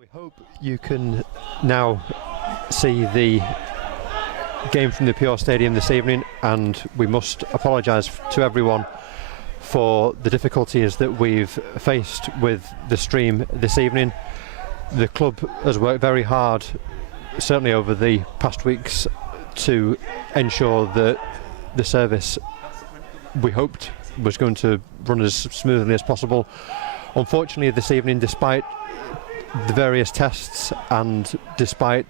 We hope you can now see the game from the Pure Stadium this evening, and we must apologise to everyone for the difficulties that we've faced with the stream this evening. The club has worked very hard, certainly over the past weeks, to ensure that the service we hoped was going to run as smoothly as possible. Unfortunately, this evening, despite the various tests and despite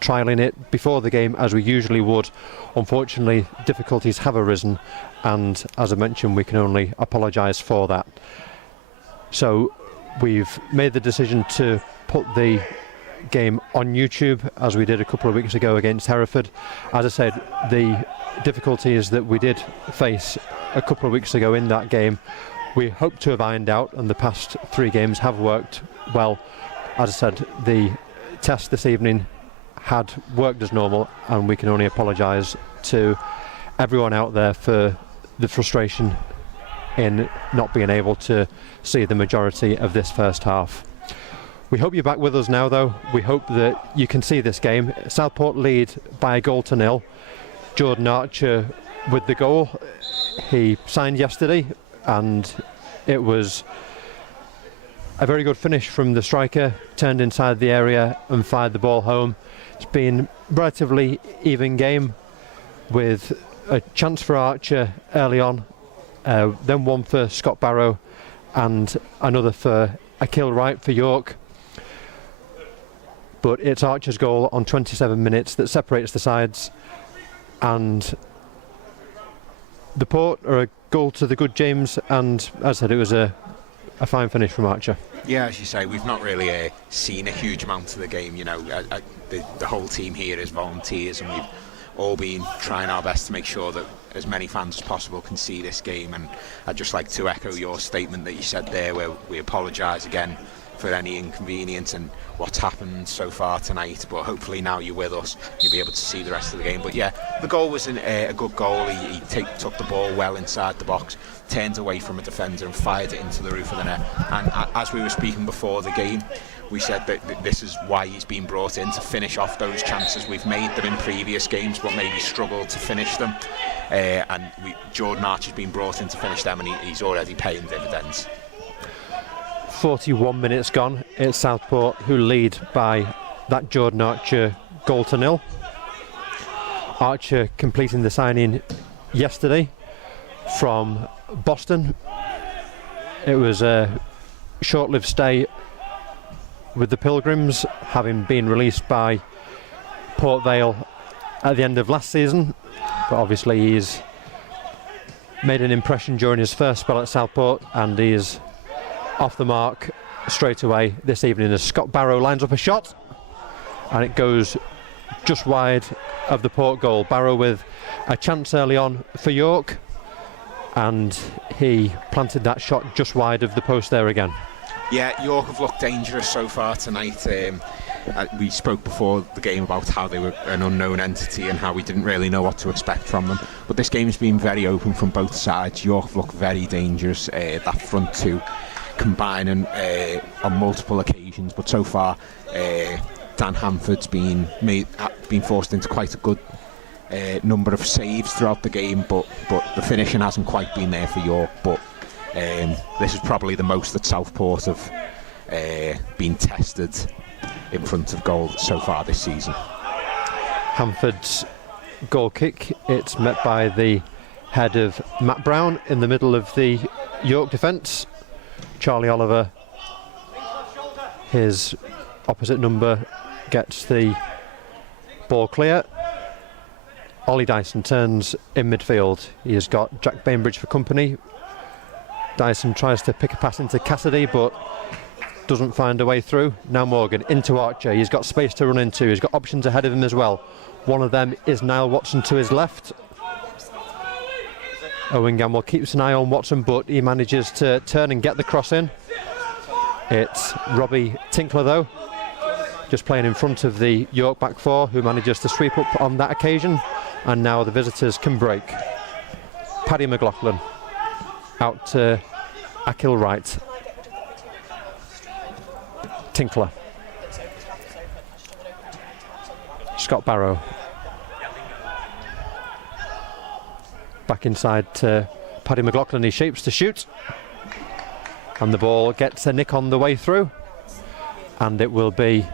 trialling it before the game as we usually would, unfortunately difficulties have arisen, and as I mentioned, we can only apologise for that. So we've made the decision to put the game on YouTube, as we did a couple of weeks ago against Hereford. As I said, the difficulties that we did face a couple of weeks ago in that game, we hope to have ironed out, and the past three games have worked well. As I said, the test this evening had worked as normal, and we can only apologise to everyone out there for the frustration in not being able to see the majority of this first half. We hope you're back with us now, though. We hope that you can see this game. Southport lead by 1-0. Jordan Archer with the goal. He signed yesterday, and it was a very good finish from the striker, turned inside the area and fired the ball home. It's been a relatively even game, with a chance for Archer early on, then one for Scott Barrow and another for Akil Wright for York. But it's Archer's goal on 27 minutes that separates the sides, and the Port are a goal to the good James, and as I said, it was a fine finish from Archer. Yeah, as you say, we've not really seen a huge amount of the game. You know, the whole team here is volunteers, and we've all been trying our best to make sure that as many fans as possible can see this game. And I'd just like to echo your statement that you said there, where we apologise again for any inconvenience and what's happened so far tonight, but hopefully now you're with us, you'll be able to see the rest of the game. But yeah, the goal was a good goal. He took the ball well inside the box, turned away from a defender and fired it into the roof of the net. And as we were speaking before the game, we said that this is why he's been brought in, to finish off those chances. We've made them in previous games, but maybe struggled to finish them. Jordan Archer's been brought in to finish them, and he's already paying dividends. 41 minutes gone. It's Southport who lead by that Jordan Archer 0-0. Archer completing the signing yesterday from Boston. It was a short-lived stay with the Pilgrims, having been released by Port Vale at the end of last season, but obviously he's made an impression during his first spell at Southport, and he's off the mark straight away this evening as Scott Barrow lines up a shot, and it goes just wide of the Port goal. Barrow with a chance early on for York, and he planted that shot just wide of the post there again. Yeah, York have looked dangerous so far tonight. We spoke before the game about how they were an unknown entity and how we didn't really know what to expect from them. But this game's been very open from both sides. York have looked very dangerous. That front two combining on multiple occasions, but so far Dan Hanford's been forced into quite a good number of saves throughout the game, but the finishing hasn't quite been there for York. But this is probably the most that Southport have been tested in front of goal so far this season. Hanford's goal kick, it's met by the head of Matt Brown in the middle of the York defence. Charlie Oliver, his opposite number, gets the ball clear. Ollie Dyson turns in midfield. He has got Jack Bainbridge for company. Dyson tries to pick a pass into Cassidy, but doesn't find a way through. Now Morgan into Archer. He's got space to run into. He's got options ahead of him as well. One of them is Niall Watson to his left. Owen Gamble keeps an eye on Watson, but he manages to turn and get the cross in. It's Robbie Tinkler, though, just playing in front of the York back four, who manages to sweep up on that occasion. And now the visitors can break. Paddy McLaughlin out to Akil Wright. Tinkler Scott Barrow. Back inside to Paddy McLaughlin. He shapes to shoot. And the ball gets a nick on the way through. And it will be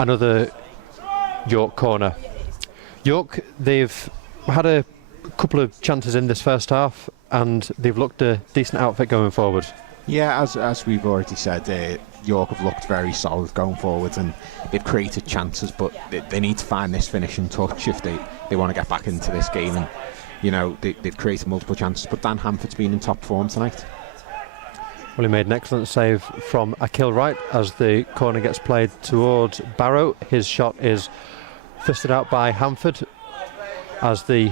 another York corner. York, they've had a couple of chances in this first half and they've looked a decent outfit going forward. Yeah, as we've already said, York have looked very solid going forward and they've created chances, but they need to find this finishing touch if they want to get back into this game. And you know, they've created multiple chances, but Dan Hanford's been in top form tonight. Well, he made an excellent save from Akil Wright as the corner gets played towards Barrow. His shot is fisted out by Hanford as the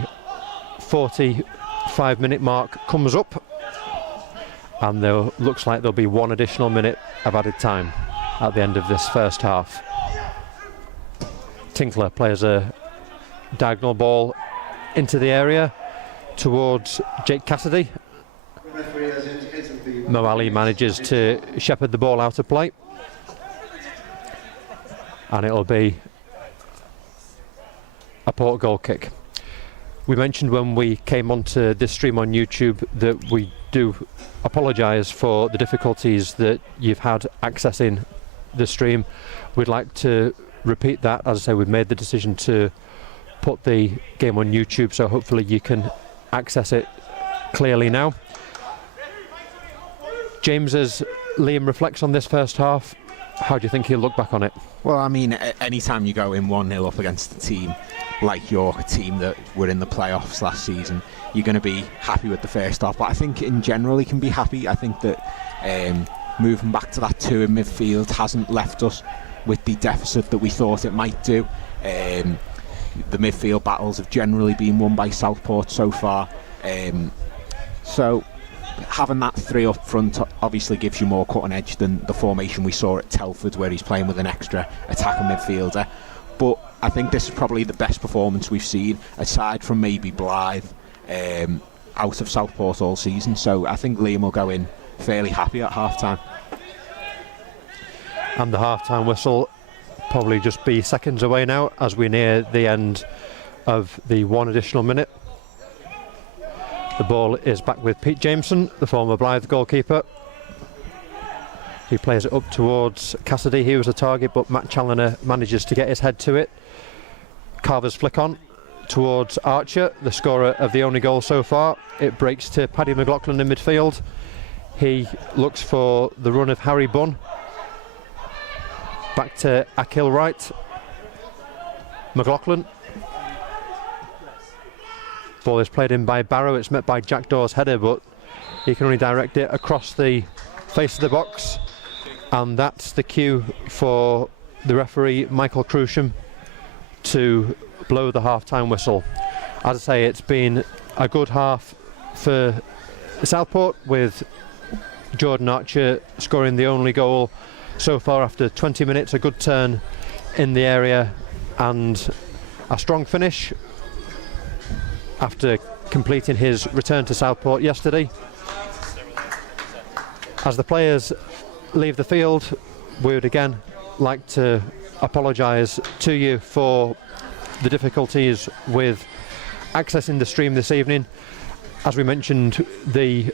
45-minute mark comes up, and there looks like there'll be one additional minute of added time at the end of this first half. Tinkler plays a diagonal ball into the area towards Jake Cassidy. Mo Ali manages to shepherd the ball out of play, and it'll be a Port goal kick. We mentioned when we came onto this stream on YouTube that we do apologise for the difficulties that you've had accessing the stream. We'd like to repeat that. As I say, we've made the decision to put the game on YouTube, so hopefully you can access it clearly now. James, as Liam reflects on this first half, how do you think he'll look back on it? Well, I mean, anytime you go in 1-0 up against a team like York, a team that were in the playoffs last season, you're going to be happy with the first half. But I think in general he can be happy. I think that moving back to that 2 in midfield hasn't left us with the deficit that we thought it might do. The midfield battles have generally been won by Southport so far. So having that 3 up front obviously gives you more cutting edge than the formation we saw at Telford, where he's playing with an extra attacking midfielder. But I think this is probably the best performance we've seen, aside from maybe Blythe, out of Southport all season. So I think Liam will go in fairly happy at half-time. And the half-time whistle probably just be seconds away now as we near the end of the 1 additional minute. The ball is back with Pete Jameson, the former Blythe goalkeeper. He plays it up towards Cassidy. He was a target, but Matt Challoner manages to get his head to it. Carver's flick on towards Archer, the scorer of the only goal so far. It breaks to Paddy McLaughlin in midfield. He looks for the run of Harry Bunn. Back to Akil Wright. McLaughlin. Ball is played in by Barrow. It's met by Jack Dawes' header, but he can only direct it across the face of the box. And that's the cue for the referee, Michael Crusham, to blow the half-time whistle. As I say, it's been a good half for Southport, with Jordan Archer scoring the only goal so far after 20 minutes. A good turn in the area and a strong finish after completing his return to Southport yesterday. As the players leave the field, we would again like to apologise to you for the difficulties with accessing the stream this evening. As we mentioned, the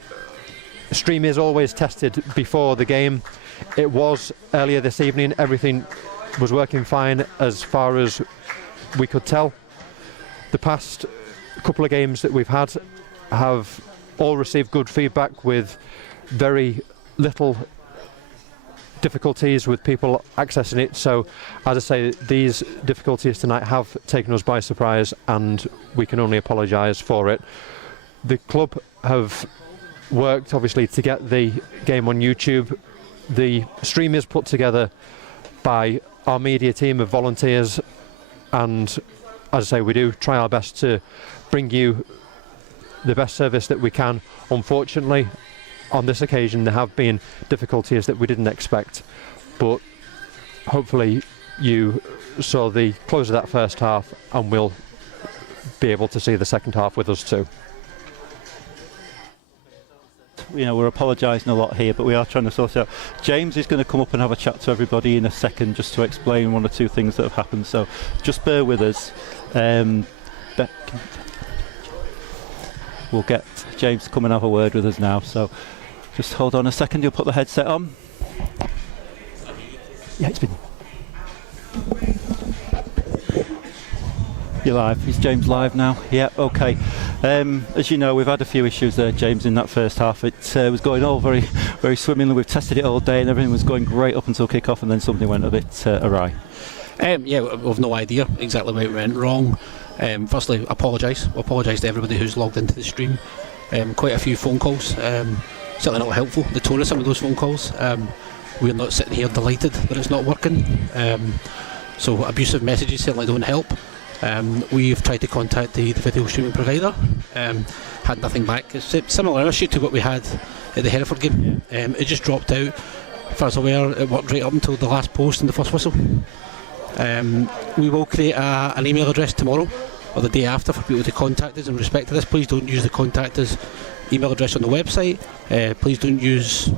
stream is always tested before the game. It was earlier this evening. Everything was working fine as far as we could tell. The past couple of games that we've had have all received good feedback, with very little difficulties with people accessing it. So, as I say, these difficulties tonight have taken us by surprise, and we can only apologise for it. The club have worked obviously to get the game on YouTube. The stream is put together by our media team of volunteers, and as I say, we do try our best to bring you the best service that we can. Unfortunately, on this occasion there have been difficulties that we didn't expect, but hopefully you saw the close of that first half and will be able to see the second half with us too. we're apologising a lot here, but we are trying to sort it out. James is going to come up and have a chat to everybody in a second just to explain one or two things that have happened, so just bear with us. We'll get James to come and have a word with us now, so just hold on a second. You'll put the headset on. Yeah, it's been... You're live. Is James live now? Yeah, okay. As you know, we've had a few issues there, James, in that first half. It was going all very, very swimmingly. We've tested it all day and everything was going great up until kick-off, and then something went a bit awry. Yeah, we've no idea exactly where it went wrong. Firstly, apologise to everybody who's logged into the stream. Quite a few phone calls, certainly not helpful, the tone of some of those phone calls. We're not sitting here delighted that it's not working, so abusive messages certainly don't help. We've tried to contact the video streaming provider, had nothing back. It's a similar issue to what we had at the Hereford game. It just dropped out. As far as I'm aware, it worked right up until the last post and the first whistle. We will create an email address tomorrow or the day after for people to contact us in respect to this. Please don't use the contact us email address on the website. Please don't use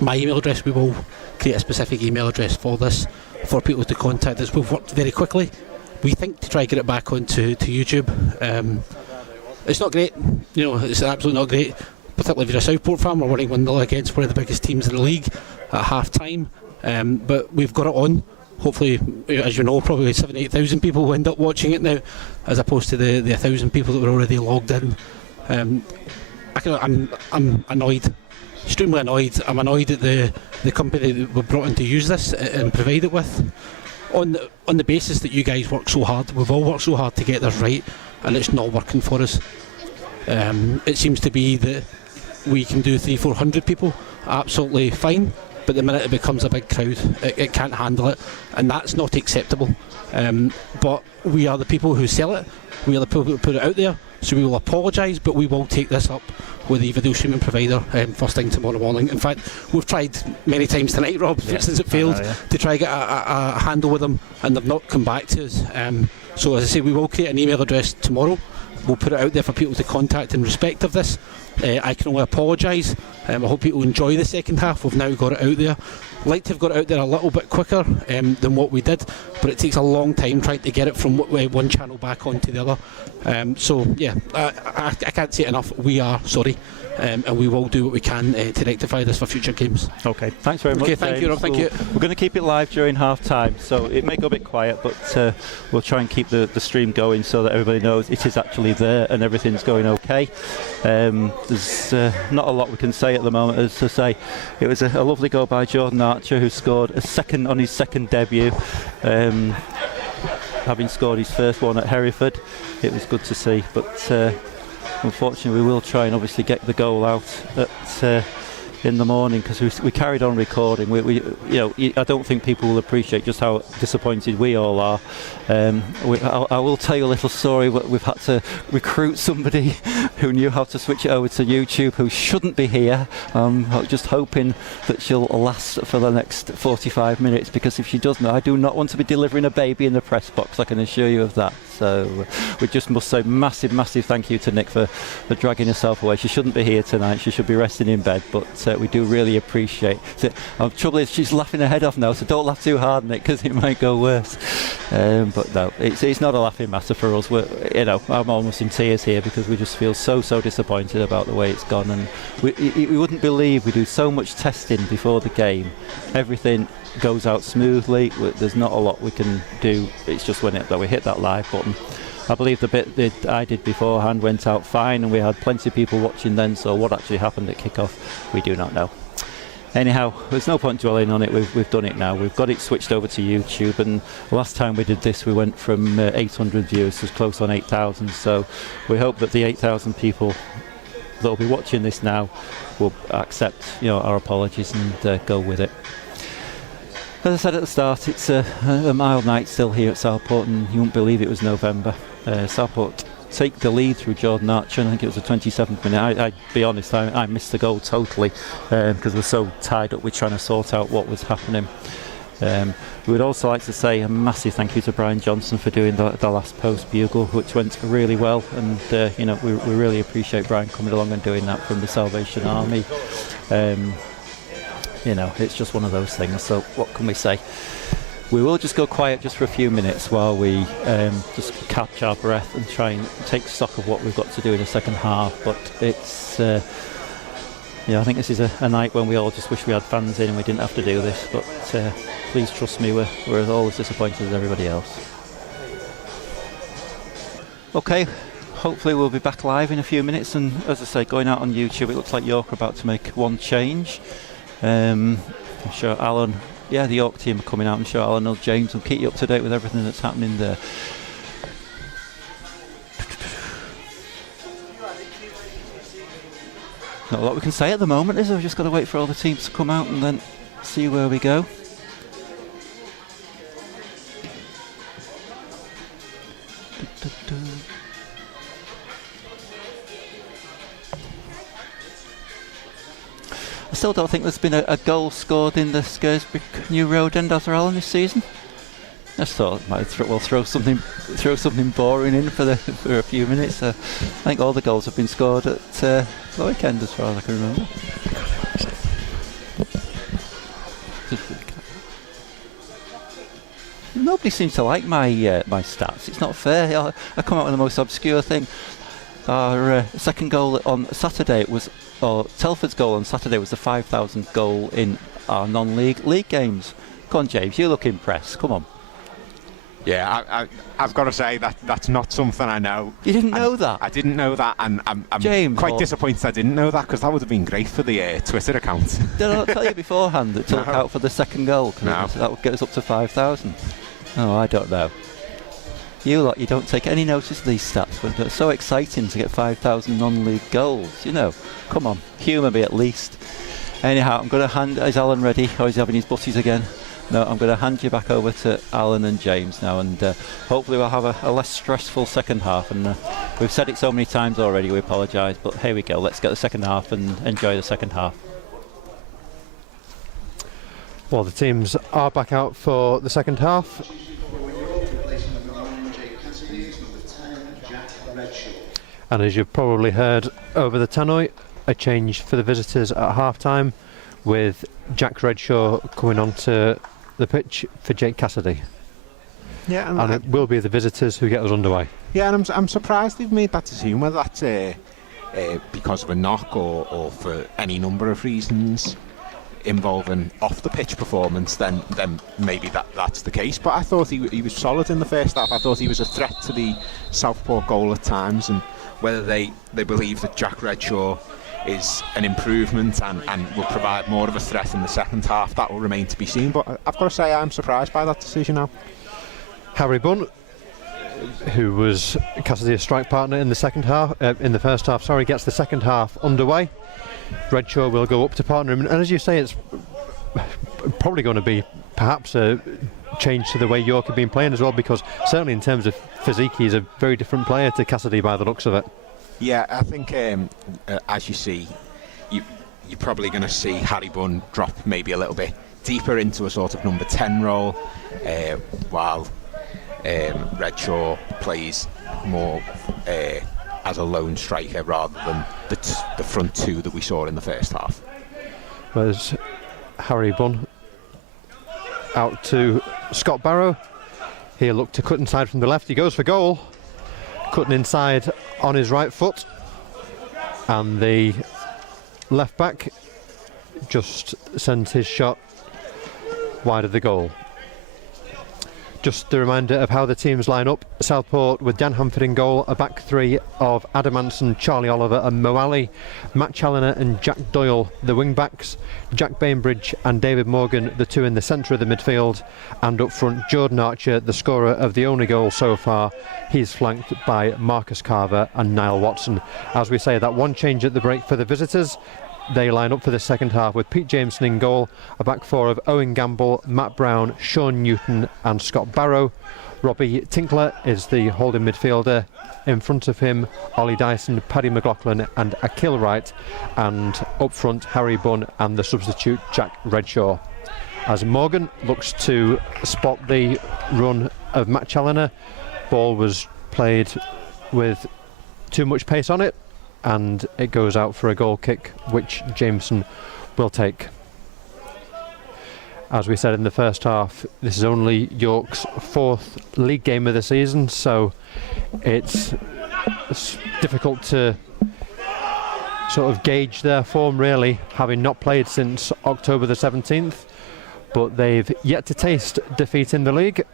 my email address. We will create a specific email address for this for people to contact us. We've worked very quickly, we think, to try and get it back onto YouTube. It's not great, it's absolutely not great, particularly if you're a Southport fan. We're winning 1-0 against one of the biggest teams in the league at half time, but we've got it on. Hopefully, as you know, probably 7,000-8,000 people will end up watching it now, as opposed to the 1,000 people that were already logged in. I'm annoyed, extremely annoyed. I'm annoyed at the company that we're brought in to use this and provide it with, on the basis that you guys work so hard. We've all worked so hard to get this right, and it's not working for us. It seems to be that we can do 300-400 people absolutely fine, but the minute it becomes a big crowd, it can't handle it, and that's not acceptable. But we are the people who sell it, we are the people who put it out there, so we will apologise, but we will take this up with the video streaming provider first thing tomorrow morning. In fact, we've tried many times tonight, Rob, since it failed, to try and get a handle with them, and they've not come back to us. So as I say, we will create an email address tomorrow. We'll put it out there for people to contact in respect of this. I can only apologise. I hope people enjoy the second half. We've now got it out there. Like to have got it out there a little bit quicker than what we did, but it takes a long time trying to get it from one channel back onto the other. So yeah, I can't say it enough. We are sorry, and we will do what we can to rectify this for future games. Okay, thanks very much. Okay, thank you, Rob. Thank you. We're going to keep it live during half time, so it may go a bit quiet, but we'll try and keep the stream going so that everybody knows it is actually there and everything's going okay. There's not a lot we can say at the moment. As I say, it was a lovely goal by Jordan Archer, who scored on his second debut, having scored his first one at Hereford. It was good to see, but unfortunately we will try and obviously get the goal out in the morning, because we carried on recording. I don't think people will appreciate just how disappointed we all are. I will tell you a little story. We've had to recruit somebody who knew how to switch it over to YouTube, who shouldn't be here. Just hoping that she'll last for the next 45 minutes, because if she doesn't, I do not want to be delivering a baby in the press box, I can assure you of that. So we just must say massive thank you to Nick for dragging herself away. She shouldn't be here tonight, she should be resting in bed, but we do really appreciate it. The trouble is, she's laughing her head off now, so don't laugh too hard, Nick, because it might go worse. But no, it's not a laughing matter for us. I'm almost in tears here, because we just feel so disappointed about the way it's gone, and we wouldn't believe we do so much testing before the game. Everything goes out smoothly. There's not a lot we can do. It's just when we hit that live button. I believe the bit that I did beforehand went out fine, and we had plenty of people watching then, so what actually happened at kick-off, we do not know. Anyhow, there's no point dwelling on it. We've done it now. We've got it switched over to YouTube, and last time we did this we went from 800 viewers to close on 8,000, so we hope that the 8,000 people that will be watching this now will accept our apologies and go with it. As I said at the start, it's a mild night still here at Southport, and you won't believe it was November. Southport take the lead through Jordan Archer. I think it was the 27th minute. I'd be honest, I missed the goal totally, because we're so tied up with trying to sort out what was happening. We would also like to say a massive thank you to Brian Johnson for doing the last post bugle, which went really well, and we really appreciate Brian coming along and doing that from the Salvation Army. It's just one of those things, so what can we say? We will just go quiet just for a few minutes while we just catch our breath and try and take stock of what we've got to do in the second half. But it's I think this is a night when we all just wish we had fans in and we didn't have to do this, but please trust me, we're as all as disappointed as everybody else. Okay, hopefully we'll be back live in a few minutes, and as I say, going out on YouTube, it looks like York are about to make one change. I'm sure Alan, the York team are coming out. I'm sure Alan and James will keep you up to date with everything that's happening there. Not a lot we can say at the moment, is there? We've just got to wait for all the teams to come out and then see where we go. I still don't think there's been a goal scored in the Scaresby New Road End, has there, Alan, this season? I just thought I might throw something boring in for a few minutes. I think all the goals have been scored at the weekend, as far as I can remember. Nobody seems to like my stats. It's not fair. I come out with the most obscure thing. Our second goal on Saturday Telford's goal on Saturday was the 5,000th goal in our non-league games. Come on, James, you look impressed. Come on. Yeah, I've got to say that's not something I know. You didn't know that? I didn't know that, and I'm James, quite disappointed I didn't know that, because that would have been great for the Twitter account. Did I not tell you beforehand to look out for the second goal? No. That would get us up to 5,000. Oh, I don't know. You don't take any notice of these stats, but it's so exciting to get 5,000 non-league goals. Come on, humour me at least. Anyhow, I'm going to hand. Is Alan ready? Or is he having his butties again? No, I'm going to hand you back over to Alan and James now, and hopefully we'll have a less stressful second half. And we've said it so many times already, we apologise, but here we go. Let's get the second half and enjoy the second half. Well, the teams are back out for the second half. And as you've probably heard over the tannoy, a change for the visitors at half-time, with Jack Redshaw coming onto the pitch for Jake Cassidy. Yeah, and it will be the visitors who get us underway. Yeah, and I'm surprised they've made that decision, whether that's because of a knock or for any number of reasons involving off-the-pitch performance. Then maybe that's the case. But I thought he was solid in the first half. I thought he was a threat to the Southport goal at times, and whether they believe that Jack Redshaw is an improvement and will provide more of a threat in the second half, that will remain to be seen. But I've got to say, I'm surprised by that decision now. Harry Bunn, who was Cassidy's strike partner in the first half, gets the second half underway. Redshaw will go up to partner him, and as you say, it's probably going to be perhaps a change to the way York have been playing as well, because certainly in terms of physique, he's a very different player to Cassidy by the looks of it. Yeah, I think as you see, you're probably going to see Harry Bunn drop maybe a little bit deeper into a sort of number 10 role, while Redshaw plays more as a lone striker rather than the front two that we saw in the first half. There's Harry Bunn out to Scott Barrow. He'll look to cut inside from the left. He goes for goal, cutting inside on his right foot, and the left back just sends his shot wide of the goal. Just a reminder of how the teams line up. Southport with Dan Hamford in goal, a back three of Adam Anson, Charlie Oliver and Mo Ali, Matt Challoner and Jack Doyle the wing backs, Jack Bainbridge and David Morgan the two in the centre of the midfield, and up front Jordan Archer, the scorer of the only goal so far. He's flanked by Marcus Carver and Niall Watson. As we say, that one change at the break for the visitors. They line up for the second half with Pete Jameson in goal, a back four of Owen Gamble, Matt Brown, Sean Newton and Scott Barrow. Robbie Tinkler is the holding midfielder. In front of him, Ollie Dyson, Paddy McLaughlin and Akil Wright. And up front, Harry Bunn and the substitute Jack Redshaw. as Morgan looks to spot the run of Matt Challoner. Ball was played with too much pace on it, and it goes out for a goal kick, which Jameson will take. As we said in the first half, this is only York's 4th league game of the season, so it's difficult to sort of gauge their form, really, having not played since October the 17th, but they've yet to taste defeat in the league.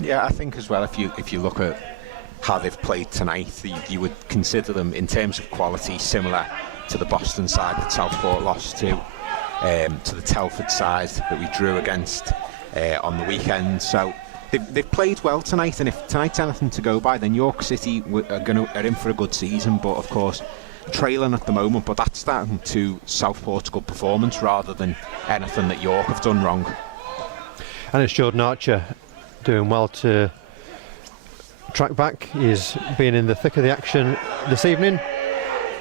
Yeah, I think as well, if you look at how they've played tonight, you would consider them, in terms of quality, similar to the Boston side that Southport lost to the Telford side that we drew against on the weekend. So they've played well tonight, and if tonight's anything to go by, then York City are in for a good season, but of course trailing at the moment, but that's starting to Southport's good performance rather than anything that York have done wrong. And it's Jordan Archer doing well to track back. He's been in the thick of the action this evening.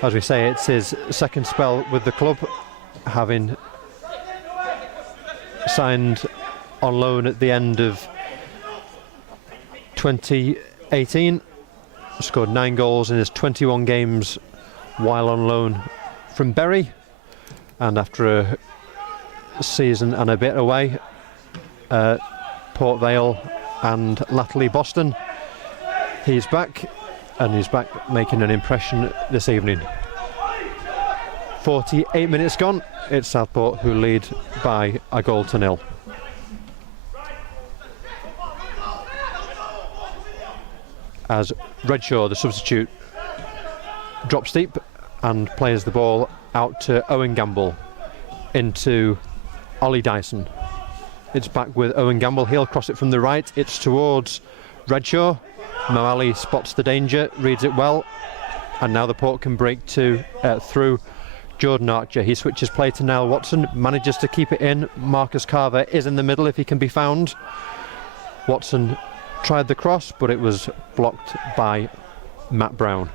As we say, it's his second spell with the club, having signed on loan at the end of 2018. Scored 9 goals in his 21 games while on loan from Bury, and after a season and a bit away, Port Vale and latterly Boston, he's back, and he's back making an impression this evening. 48 minutes gone, it's Southport who lead by a goal to nil. As Redshaw, the substitute, drops deep and plays the ball out to Owen Gamble into Ollie Dyson. It's back with Owen Gamble. He'll cross it from the right. It's towards Redshaw. Mo Ali spots the danger, reads it well, and now the Port can break through Jordan Archer. He switches play to Niall Watson, manages to keep it in. Marcus Carver is in the middle if he can be found. Watson tried the cross, but it was blocked by Matt Brown.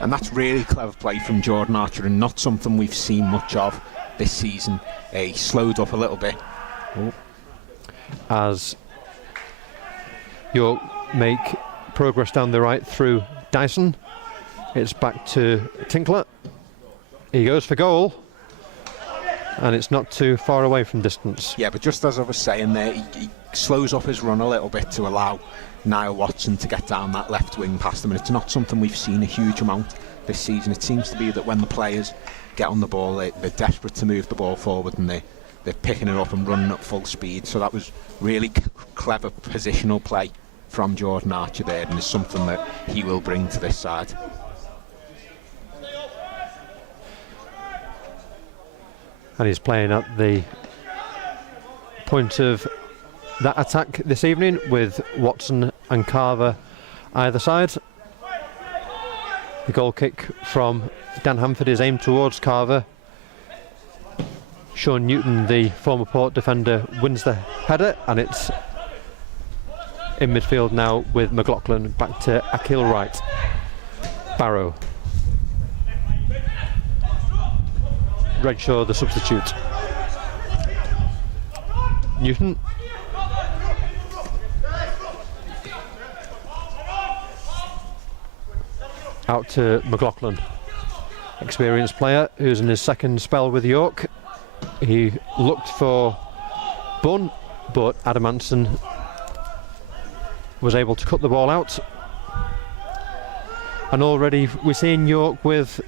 And that's really clever play from Jordan Archer, and not something we've seen much of this season. He slowed up a little bit. As York make progress down the right through Dyson, it's back to Tinkler. He goes for goal, and it's not too far away from distance. Yeah, but just as I was saying there, he slows up his run a little bit to allow Niall Watson to get down that left wing past him, and it's not something we've seen a huge amount this season. It seems to be that when the players get on the ball, they're desperate to move the ball forward, and they're picking it up and running at full speed. So that was really clever positional play from Jordan Archer there, and is something that he will bring to this side. And he's playing at the point of that attack this evening with Watson and Carver either side. The goal kick from Dan Hamford is aimed towards Carver. Sean Newton, the former Port defender, wins the header, and it's in midfield now with McLaughlin. Back to Akil Wright. Barrow. Redshaw, the substitute. Newton. Out to McLaughlin. Experienced player who's in his second spell with York. He looked for Bunn, but Adamanson was able to cut the ball out. And already we're seeing York with,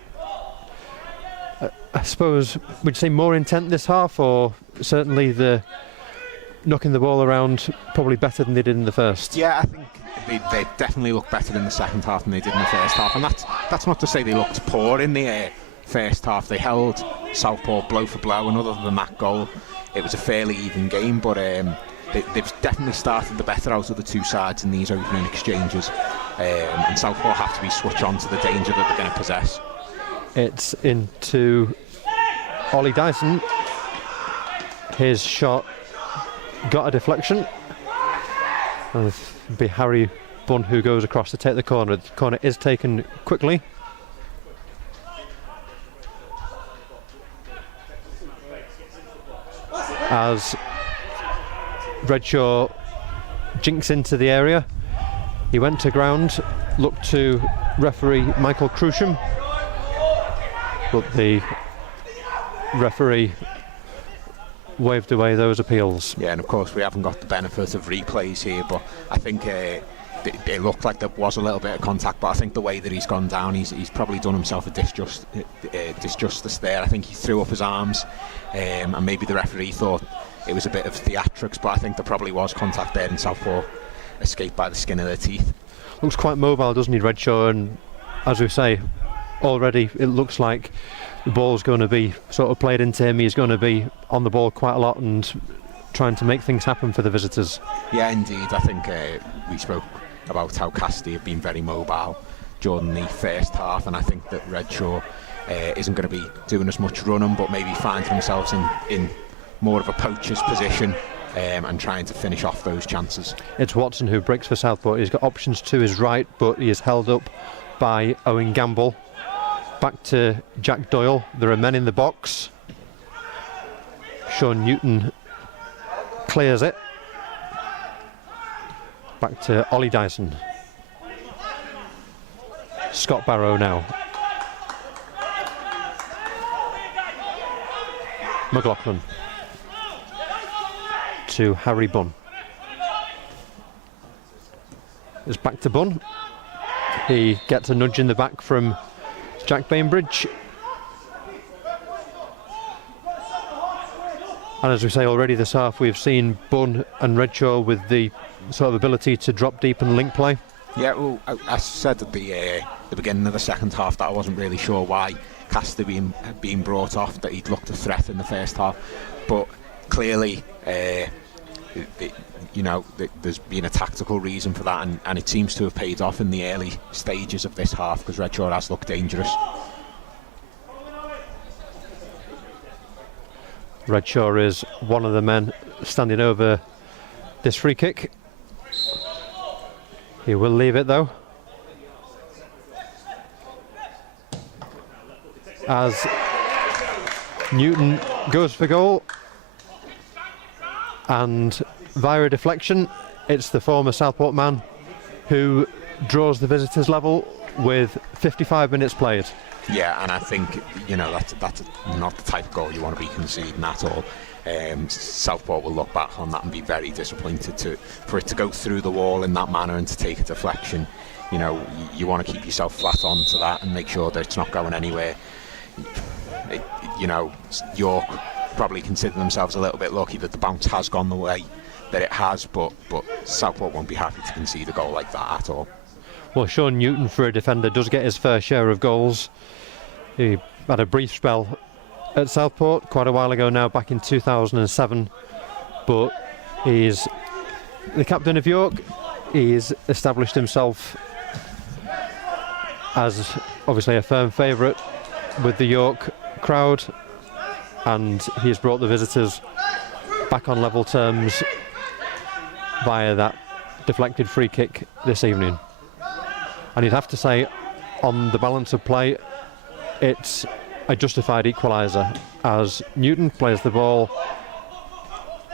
I suppose, would you say more intent this half, or certainly the knocking the ball around probably better than they did in the first? Yeah, I think they definitely look better in the second half than they did in the first half, and that's not to say they looked poor in the first half. They held Southport blow for blow, and other than that goal, it was a fairly even game, but they've definitely started the better out of the two sides in these opening exchanges, and Southport have to be switched on to the danger that they're going to possess. It's into Ollie Dyson. His shot got a deflection, and it'll be Harry Bunn who goes across to take the corner. The corner is taken quickly. as Redshaw jinks into the area. He went to ground, looked to referee Michael Crusham, but the referee waved away those appeals. Yeah, and of course we haven't got the benefit of replays here, but I think it looked like there was a little bit of contact, but I think the way that he's gone down, he's probably done himself a disjustice there. I think he threw up his arms, and maybe the referee thought it was a bit of theatrics, but I think there probably was contact there, and Southport escaped by the skin of their teeth. Looks quite mobile, doesn't he, Redshaw? And as we say, already it looks like the ball's going to be sort of played into him. He's going to be on the ball quite a lot and trying to make things happen for the visitors. Yeah, indeed. I think we spoke about how Cassidy have been very mobile during the first half, and I think that Redshaw isn't going to be doing as much running, but maybe finding themselves in more of a poacher's position and trying to finish off those chances. It's Watson who breaks for Southport. He's got options to his right, but he is held up by Owen Gamble. Back to Jack Doyle. There are men in the box. Sean Newton clears it. Back to Ollie Dyson. Scott Barrow now. McLaughlin to Harry Bunn. It's back to Bunn. He gets a nudge in the back from Jack Bainbridge. And as we say already this half, we've seen Bunn and Redshaw with the sort of ability to drop deep and link play. Yeah, well, I said at the beginning of the second half that I wasn't really sure why Cassidy being brought off, that he'd looked a threat in the first half, but clearly there's been a tactical reason for that, and it seems to have paid off in the early stages of this half, because Redshaw has looked dangerous. Redshaw is one of the men standing over this free kick. He will leave it though, as Newton goes for goal, and via a deflection it's the former Southport man who draws the visitors level with 55 minutes played. Yeah, and I think that's not the type of goal you want to be conceding at all. Southport will look back on that and be very disappointed for it to go through the wall in that manner and to take a deflection. You want to keep yourself flat onto that and make sure that it's not going anywhere. York probably consider themselves a little bit lucky that the bounce has gone the way that it has, but Southport won't be happy to concede a goal like that at all. Well, Sean Newton, for a defender, does get his fair share of goals. He had a brief spell at Southport quite a while ago now, back in 2007, but he's the captain of York. He's established himself as obviously a firm favourite with the York crowd, and he's brought the visitors back on level terms via that deflected free kick this evening. And you'd have to say, on the balance of play, it's a justified equaliser, as Newton plays the ball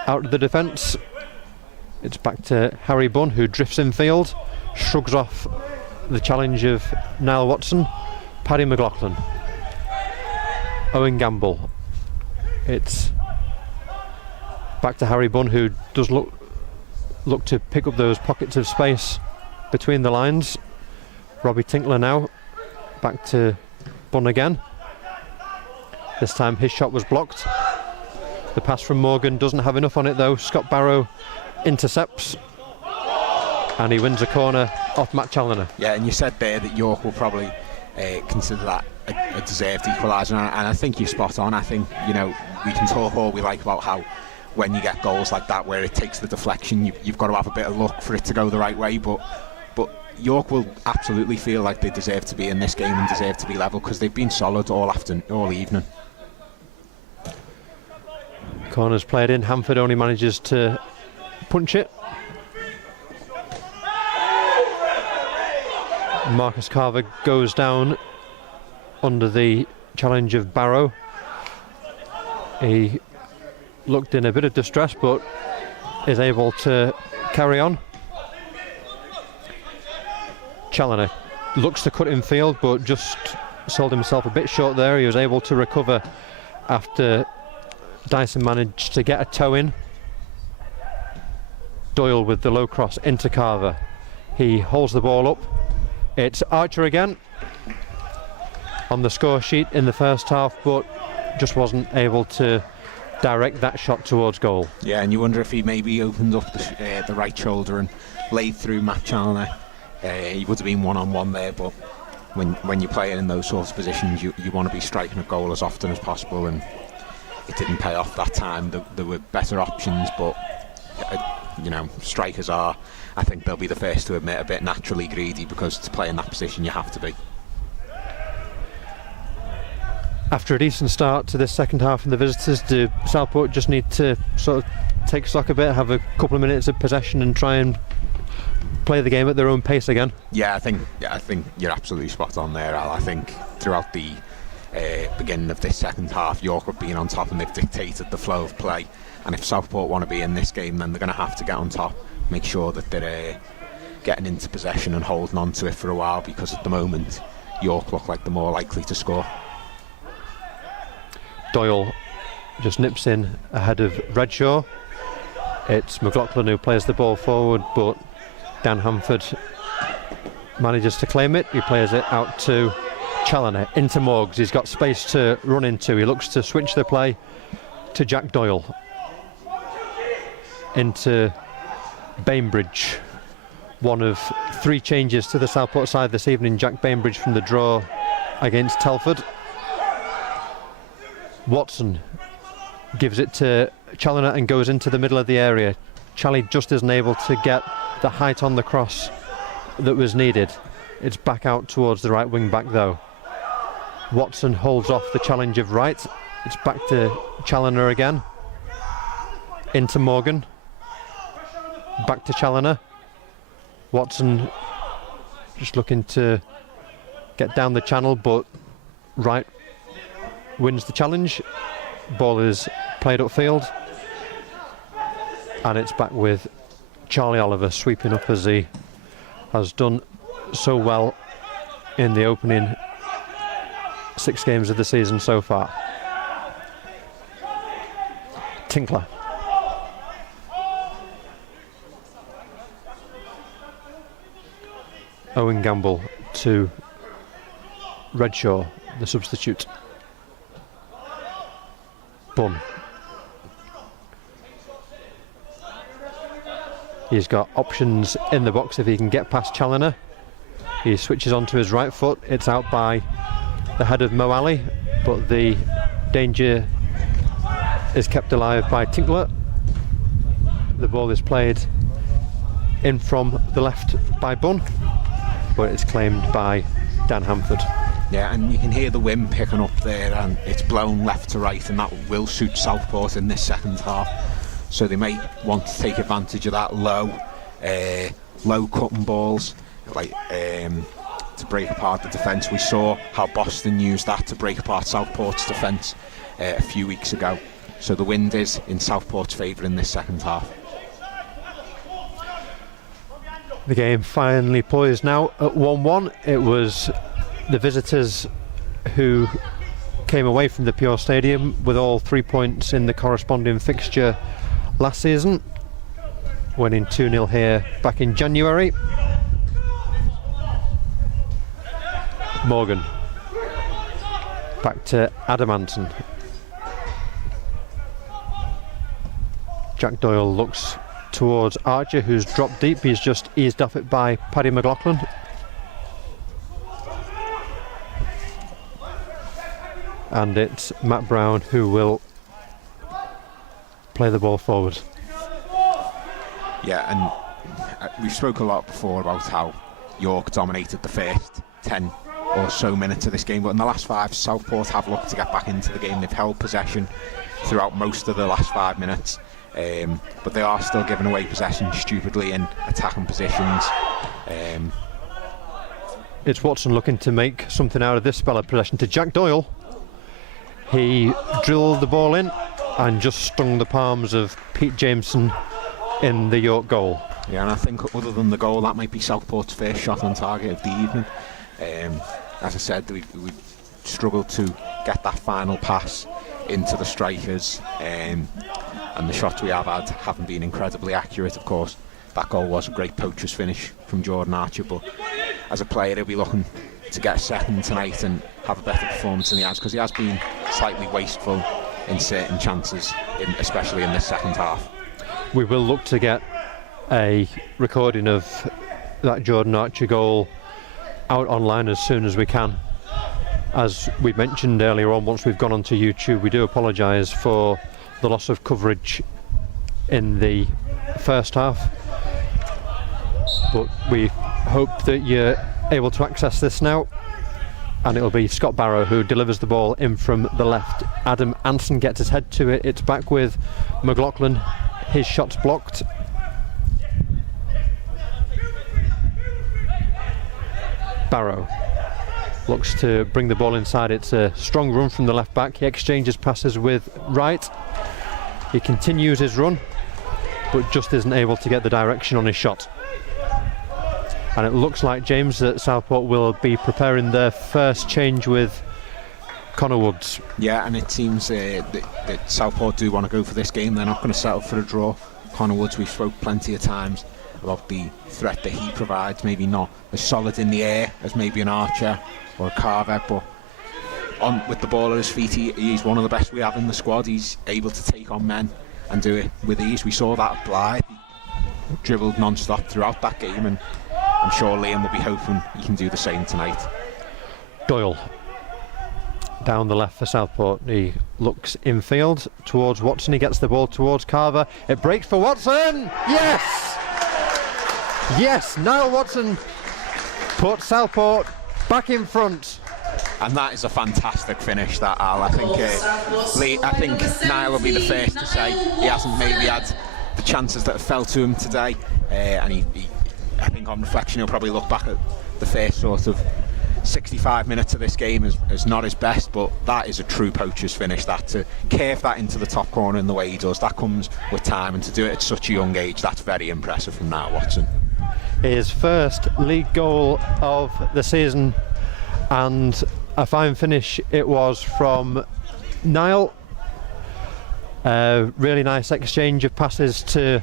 out of the defence. It's back to Harry Bunn, who drifts in field, shrugs off the challenge of Niall Watson. Paddy McLaughlin, Owen Gamble. It's back to Harry Bunn, who does look to pick up those pockets of space between the lines. Robbie Tinkler now, back to Bunn again. This time his shot was blocked. The pass from Morgan doesn't have enough on it though. Scott Barrow intercepts, and he wins a corner off Matt Challoner. Yeah, and you said there that York will probably consider that a deserved equaliser, and I think you're spot on. I think, we can talk all we like about how when you get goals like that where it takes the deflection, you've got to have a bit of luck for it to go the right way, but York will absolutely feel like they deserve to be in this game and deserve to be level, because they've been solid all evening. Corner's played in. Hamford only manages to punch it. Marcus Carver goes down under the challenge of Barrow. He looked in a bit of distress, but is able to carry on. Challoner looks to cut in field, but just sold himself a bit short there. He was able to recover after Dyson managed to get a toe in. Doyle with the low cross into Carver. He holds the ball up. It's Archer again on the score sheet in the first half, but just wasn't able to direct that shot towards goal. Yeah, and you wonder if he maybe opened up the right shoulder and laid through Matt Challoner. He would have been one-on-one there, but when you're playing in those sorts of positions, you want to be striking a goal as often as possible, and it didn't pay off that time. There were better options, but strikers are, I think they'll be the first to admit, a bit naturally greedy, because to play in that position you have to be. After a decent start to this second half from the visitors, do Southport just need to sort of take stock a bit, have a couple of minutes of possession and try and play the game at their own pace again? Yeah, I think you're absolutely spot on there, Al. I think throughout the beginning of this second half, York have been on top and they've dictated the flow of play, and if Southport want to be in this game, then they're going to have to get on top, make sure that they're getting into possession and holding on to it for a while, because at the moment York look like they're more likely to score. Doyle just nips in ahead of Redshaw. It's McLaughlin who plays the ball forward, but Dan Hanford manages to claim it. He plays it out to Challoner, into Morgs. He's got space to run into. He looks to switch the play to Jack Doyle. Into Bainbridge. One of 3 changes to the Southport side this evening. Jack Bainbridge from the draw against Telford. Watson gives it to Challoner and goes into the middle of the area. Charlie just isn't able to get the height on the cross that was needed. It's back out towards the right wing back though. Watson holds off the challenge of Wright. It's back to Challoner again. Into Morgan. Back to Challoner. Watson just looking to get down the channel, but Wright wins the challenge. Ball is played upfield, and it's back with Charlie Oliver sweeping up as he has done so well in the opening 6 games of the season so far. Tinkler. Owen Gamble to Redshaw, the substitute. Bunn. He's got options in the box if he can get past Challoner. He switches onto his right foot. It's out by the head of Mo Ali, but the danger is kept alive by Tinkler. The ball is played in from the left by Bunn, but it's claimed by Dan Hanford. Yeah, and you can hear the wind picking up there, and it's blown left to right, and that will suit Southport in this second half. So they may want to take advantage of that low cutting balls, like to break apart the defence. We saw how Boston used that to break apart Southport's defence a few weeks ago. So the wind is in Southport's favour in this second half. The game finally poised now at 1-1. It was the visitors who came away from the Pure Stadium with all 3 points in the corresponding fixture last season, winning 2-0 here back in January. Morgan back to Adamanton. Jack Doyle looks towards Archer, who's dropped deep. He's just eased off it by Paddy McLaughlin. And it's Matt Brown who will play the ball forward. Yeah, and we've spoken a lot before about how York dominated the first 10 or so minutes of this game, but in the last 5, Southport have looked to get back into the game. They've held possession throughout most of the last 5 minutes, but they are still giving away possession stupidly in attacking positions. It's Watson looking to make something out of this spell of possession to Jack Doyle. He drilled the ball in. and just stung the palms of Pete Jameson in the York goal. Yeah, and I think other than the goal, that might be Southport's first shot on target of the evening. As I said, we struggled to get that final pass into the strikers, and the shots we have had haven't been incredibly accurate. Of course, that goal was a great poacher's finish from Jordan Archer, but as a player he'll be looking to get a second tonight and have a better performance than he has, because he has been slightly wasteful in certain chances, especially in this second half. We will look to get a recording of that Jordan Archer goal out online as soon as we can. As we mentioned earlier on, once we've gone onto YouTube, we do apologise for the loss of coverage in the first half, but we hope that you're able to access this now, and it'll be Scott Barrow who delivers the ball in from the left. Adam Anson gets his head to it, it's back with McLaughlin, his shot's blocked. Barrow looks to bring the ball inside. It's a strong run from the left back. He exchanges passes with Wright. He continues his run, but just isn't able to get the direction on his shot. And it looks like, James, that Southport will be preparing their first change with Connor Woods. Yeah, and it seems that Southport do want to go for this game. They're not going to settle for a draw. Connor Woods, we've spoke plenty of times about the threat that he provides, maybe not as solid in the air as maybe an Archer or a Carver, but with the ball at his feet, he's one of the best we have in the squad. He's able to take on men and do it with ease. We saw that at Blythe. He dribbled non-stop throughout that game, and I'm sure Liam will be hoping he can do the same tonight. Doyle down the left for Southport. He looks infield towards Watson. He gets the ball towards Carver. It breaks for Watson. Yes! Yes, Niall Watson put Southport back in front. And that is a fantastic finish, that, Al. I think Niall will be the first to say he hasn't maybe had the chances that have fell to him today, and he I think on reflection he'll probably look back at the first sort of 65 minutes of this game as not his best, but that is a true poacher's finish. That to curve that into the top corner in the way he does, that comes with time, and to do it at such a young age, that's very impressive from Niall Watson. His first league goal of the season, and a fine finish it was from Niall. Really nice exchange of passes to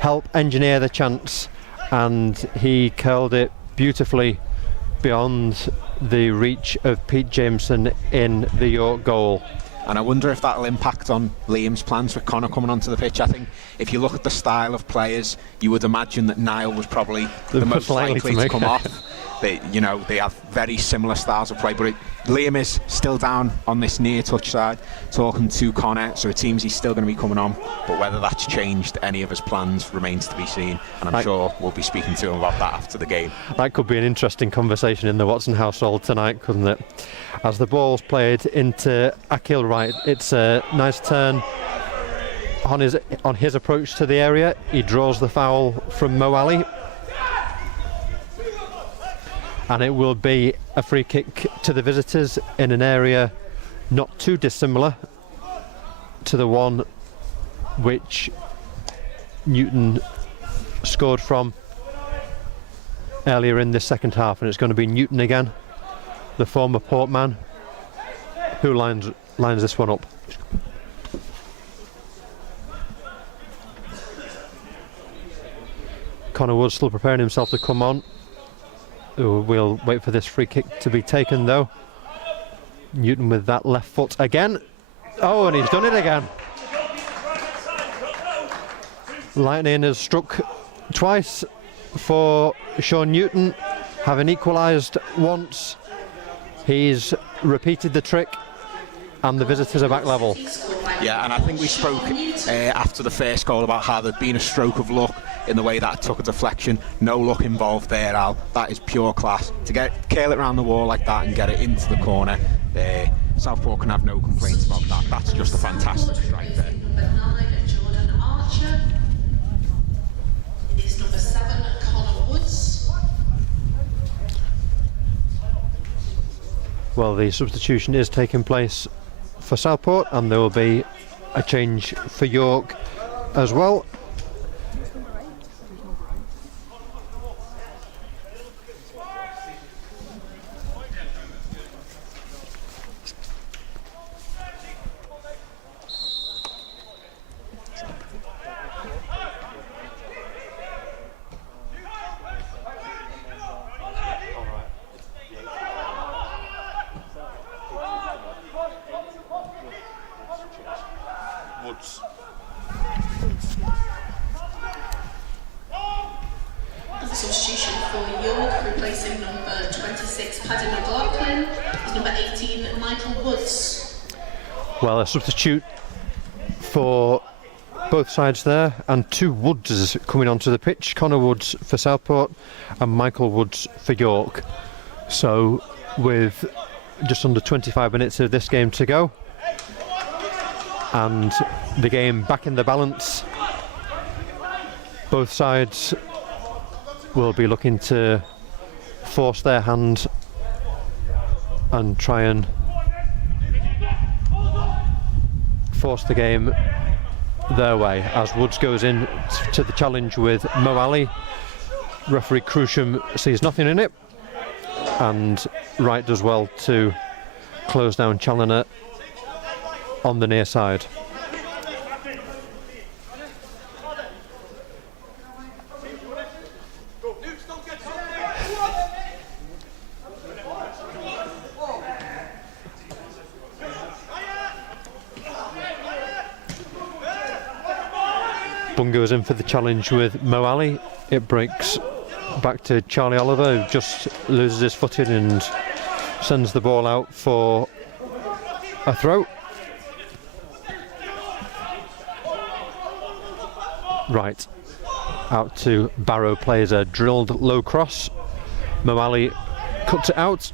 help engineer the chance, and he curled it beautifully beyond the reach of Pete Jameson in the York goal. And I wonder if that'll impact on Liam's plans with Connor coming onto the pitch. I think if you look at the style of players, you would imagine that Niall was probably the most likely to come off. They have very similar styles of play, but Liam is still down on this near touch side talking to Connor, so it seems he's still going to be coming on, but whether that's changed any of his plans remains to be seen, and I'm sure we'll be speaking to him about that after the game. That could be an interesting conversation in the Watson household tonight, couldn't it? As the ball's played into Akil Wright, it's a nice turn on his approach to the area. He draws the foul from Mo Ali, and it will be a free kick to the visitors in an area not too dissimilar to the one which Newton scored from earlier in this second half, and it's going to be Newton again, the former Port man, who lines this one up. Connor Woods still preparing himself to come on. We'll wait for this free kick to be taken though. Newton with that left foot again. Oh, and he's done it again. Lightning has struck twice for Sean Newton, having equalised once. He's repeated the trick, and the visitors are back level. Yeah, and I think we spoke after the first goal about how there'd been a stroke of luck in the way that it took a deflection. No luck involved there, Al. That is pure class. To curl it around the wall like that and get it into the corner, Southport can have no complaints about that. That's just a fantastic strike there. Jordan Archer. It is number 7, Connor Woods. Well, the substitution is taking place for Southport, and there will be a change for York as well. Substitution for York, replacing number 26 Paddy McLaughlin, is number 18 Michael Woods. Well, a substitute for both sides there, and two Woodses coming onto the pitch. Connor Woods for Southport and Michael Woods for York. So with just under 25 minutes of this game to go, and the game back in the balance, both sides will be looking to force their hand and try and force the game their way, as Woods goes in to the challenge with Mo Ali. Referee Crusham sees nothing in it, and Wright does well to close down Challoner on the near side. Bunn goes in for the challenge with Mo Ali. It breaks back to Charlie Oliver, who just loses his footing and sends the ball out for a throw. Right, out to Barrow, plays a drilled low cross. Mo Ali cuts it out,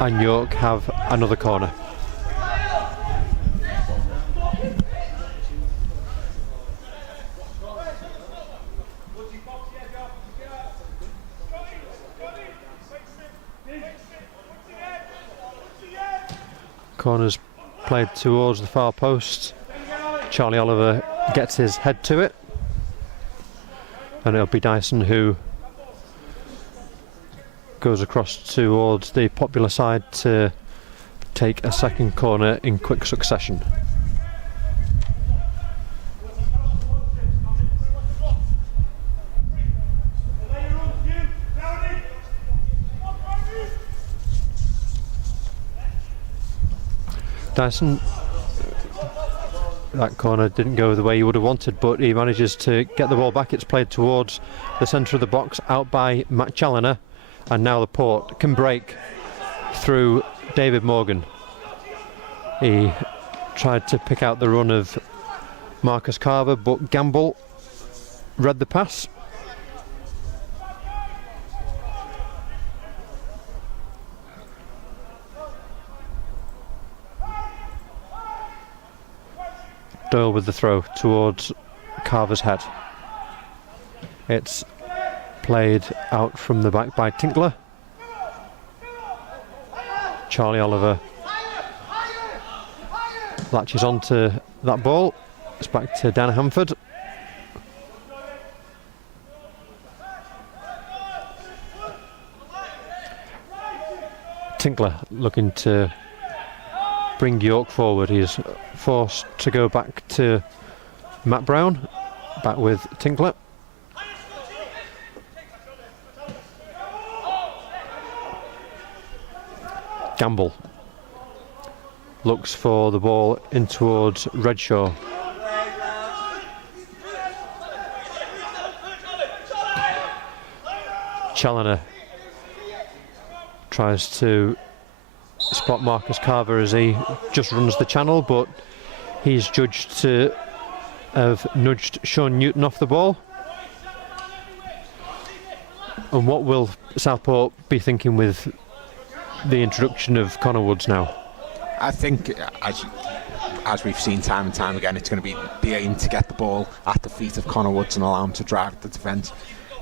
and York have another corner. Corner's played towards the far post. Charlie Oliver gets his head to it, and it'll be Dyson who goes across towards the popular side to take a second corner in quick succession. Dyson, that corner didn't go the way you would have wanted, but he manages to get the ball back. It's played towards the centre of the box, out by Matt Challoner, and now the Port can break through David Morgan. He tried to pick out the run of Marcus Carver, but Gamble read the pass. Doyle with the throw towards Carver's head. It's played out from the back by Tinkler. Charlie Oliver latches onto that ball. It's back to Dan Hamford. Tinkler looking to bring York forward. He's forced to go back to Matt Brown, back with Tinkler. Gamble looks for the ball in towards Redshaw. Challoner tries to spot Marcus Carver as he just runs the channel, but he's judged to have nudged Sean Newton off the ball. And what will Southport be thinking with the introduction of Connor Woods now? I think, as we've seen time and time again, it's going to be the aim to get the ball at the feet of Connor Woods and allow him to drive the defence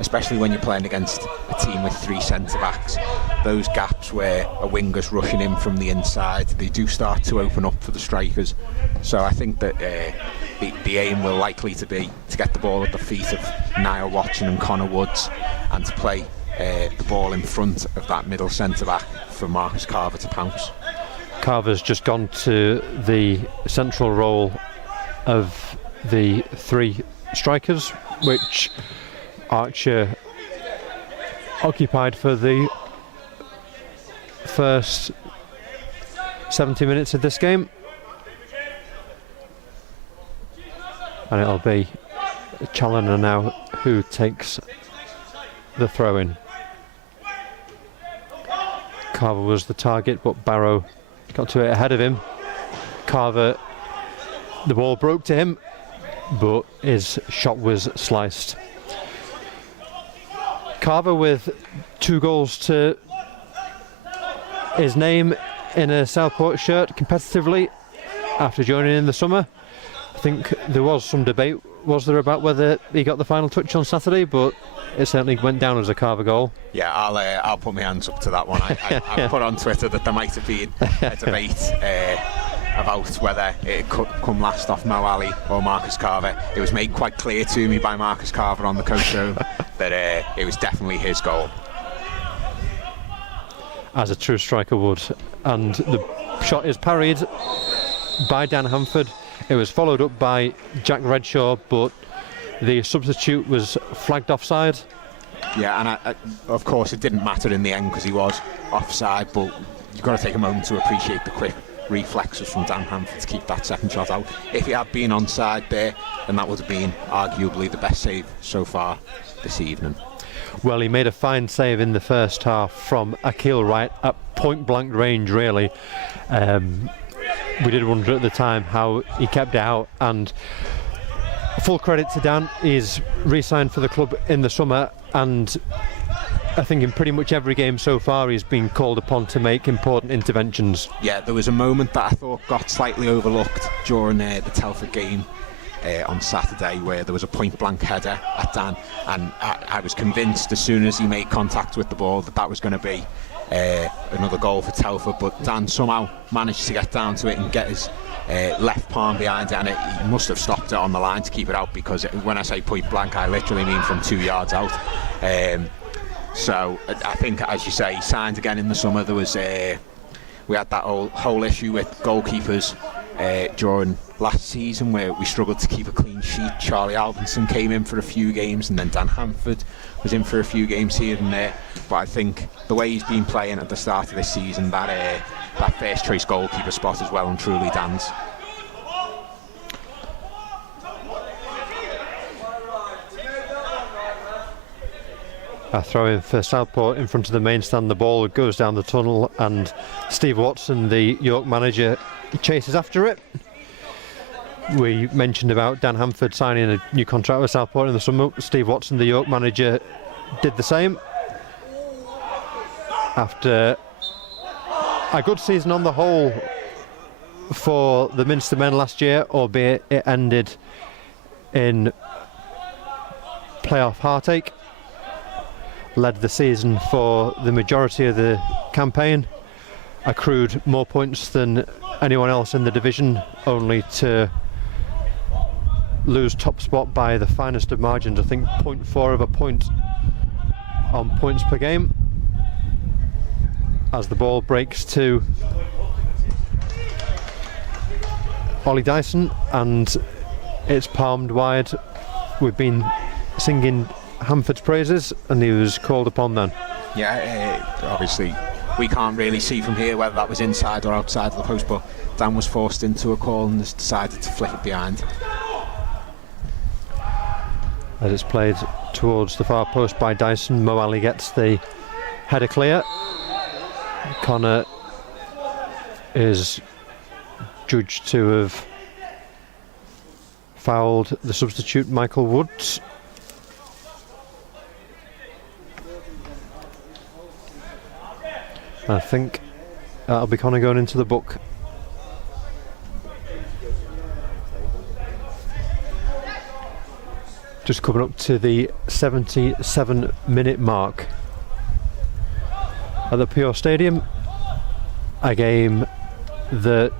especially when you're playing against a team with 3 centre-backs. Those gaps where a winger's rushing in from the inside, they do start to open up for the strikers. So I think that the aim will likely to be to get the ball at the feet of Niall Watson and Connor Woods, and to play the ball in front of that middle centre-back for Marcus Carver to pounce. Carver's just gone to the central role of the 3 strikers, which Archer occupied for the first 70 minutes of this game. And it'll be Challoner now who takes the throw-in. Carver was the target, but Barrow got to it ahead of him. Carver, the ball broke to him, but his shot was sliced. Carver with 2 goals to his name in a Southport shirt competitively after joining in the summer. I think there was some debate, was there, about whether he got the final touch on Saturday, but it certainly went down as a Carver goal. Yeah, I'll put my hands up to that one. I put on Twitter that there might have been a debate about whether it could come last off Mo Ali or Marcus Carver. It was made quite clear to me by Marcus Carver on the coach show that it was definitely his goal. As a true striker would. And the shot is parried by Dan Hanford. It was followed up by Jack Redshaw, but the substitute was flagged offside. Yeah, and of course it didn't matter in the end because he was offside, but you've got to take a moment to appreciate the quick reflexes from Dan Hanford to keep that second shot out. If he had been onside there, then that would have been arguably the best save so far this evening. Well, he made a fine save in the first half from Akil Wright at point blank range, really. We did wonder at the time how he kept it out, and full credit to Dan. He's re-signed for the club in the summer, and I think in pretty much every game so far he's been called upon to make important interventions. Yeah, there was a moment that I thought got slightly overlooked during the Telford game on Saturday, where there was a point blank header at Dan, and I was convinced as soon as he made contact with the ball that was going to be another goal for Telford, but Dan somehow managed to get down to it and get his left palm behind it, and he must have stopped it on the line to keep it out, because when I say point blank, I literally mean from 2 yards out. So I think, as you say, he signed again in the summer. There was we had that whole issue with goalkeepers during last season where we struggled to keep a clean sheet. Charlie Albinson came in for a few games, and then Dan Hanford was in for a few games here and there. But I think the way he's been playing at the start of this season, that first choice goalkeeper spot is well and truly Dan's. A throw in for Southport in front of the main stand. The ball goes down the tunnel, and Steve Watson, the York manager, chases after it. We mentioned about Dan Hanford signing a new contract with Southport in the summer. Steve Watson, the York manager, did the same after a good season on the whole for the Minster men last year, albeit it ended in playoff heartache. Led the season for the majority of the campaign, accrued more points than anyone else in the division, only to lose top spot by the finest of margins. I think 0.4 of a point on points per game, as the ball breaks to Ollie Dyson and it's palmed wide. We've been singing Hanford's praises, and he was called upon then. Yeah, obviously we can't really see from here whether that was inside or outside of the post, but Dan was forced into a call and has decided to flick it behind. As it's played towards the far post by Dyson, Mo Ali gets the header clear. Connor is judged to have fouled the substitute Michael Woods. I think that'll be Connor going into the book. Just coming up to the 77-minute mark at the Pure Stadium. A game that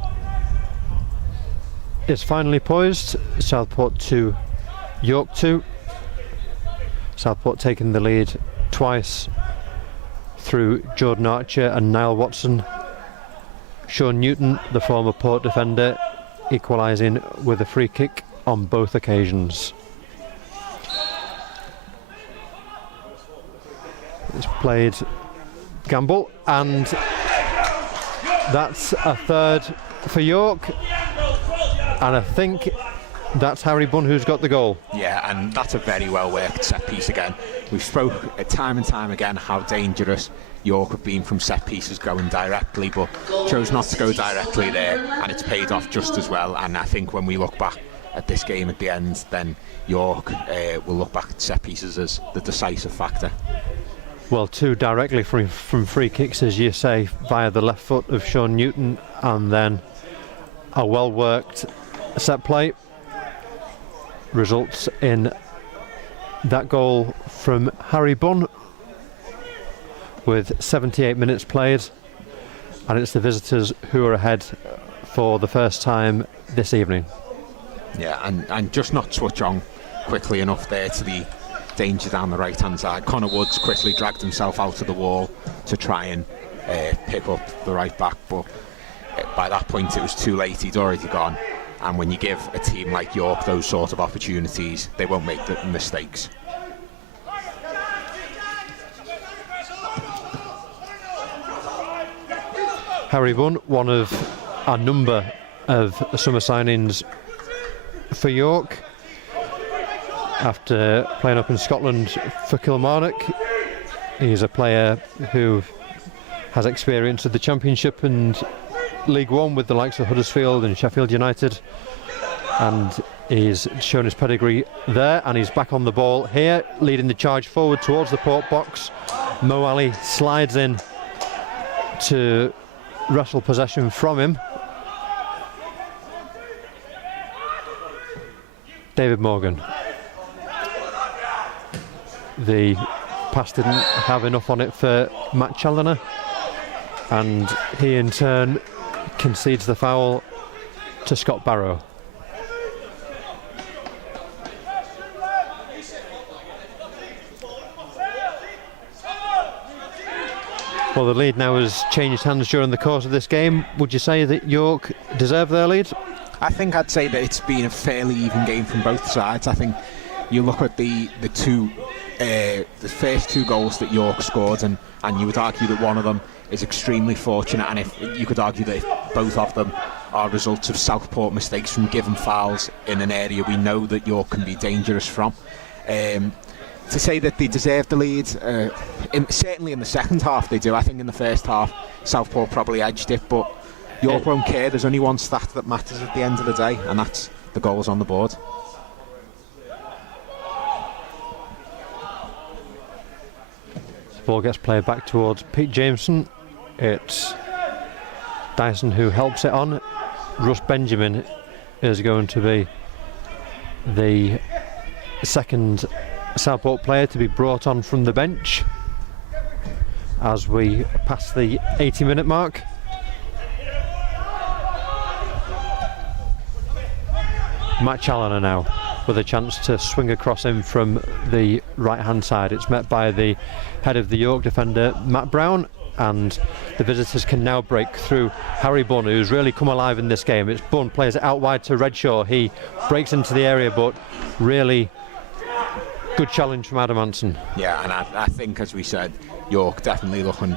is finally poised. Southport 2, York 2. Southport taking the lead twice through Jordan Archer and Niall Watson. Sean Newton, the former Port defender, equalising with a free kick on both occasions. It's played Gamble, and that's a third for York, and I think that's Harry Bunn who's got the goal. Yeah, and that's a very well worked set piece again. We've spoke time and time again how dangerous York have been from set pieces going directly, but chose not to go directly there, and it's paid off just as well. And I think when we look back at this game at the end, then York will look back at set pieces as the decisive factor. Well, two directly from free kicks, as you say, via the left foot of Sean Newton, and then a well-worked set play results in that goal from Harry Bunn with 78 minutes played, and it's the visitors who are ahead for the first time this evening. Yeah, and just not switch on quickly enough there to the danger down the right hand side. Connor Woods quickly dragged himself out of the wall to try and pick up the right back, but by that point it was too late. He'd already gone, and when you give a team like York those sort of opportunities, they won't make the mistakes. Harry Bunn, one of a number of summer signings for York. After playing up in Scotland for Kilmarnock, he's a player who has experience of the Championship and League One with the likes of Huddersfield and Sheffield United, and he's shown his pedigree there, and he's back on the ball here, leading the charge forward towards the Port box. Mo Ali slides in to wrestle possession from him. David Morgan. The pass didn't have enough on it for Matt Challoner, and he in turn concedes the foul to Scott Barrow. Well, the lead now has changed hands during the course of this game. Would you say that York deserve their lead? I think I'd say that it's been a fairly even game from both sides. I think you look at the first two goals that York scored, and you would argue that one of them is extremely fortunate, and if you could argue that if both of them are results of Southport mistakes from giving fouls in an area we know that York can be dangerous from. To say that they deserve the lead, certainly in the second half they do. I think in the first half Southport probably edged it, but York won't care. There's only one stat that matters at the end of the day, and that's the goals on the board. The ball gets played back towards Pete Jameson. It's Dyson who helps it on. Russ Benjamin is going to be the second Southport player to be brought on from the bench as we pass the 80-minute mark. Matt Challoner now with a chance to swing across him from the right hand side. It's met by the head of the York defender, Matt Brown, and the visitors can now break through Harry Bunn, who's really come alive in this game. It's Bunn plays it out wide to Redshaw. He breaks into the area, but really good challenge from Adam Hansen. Yeah, and I think, as we said, York definitely looking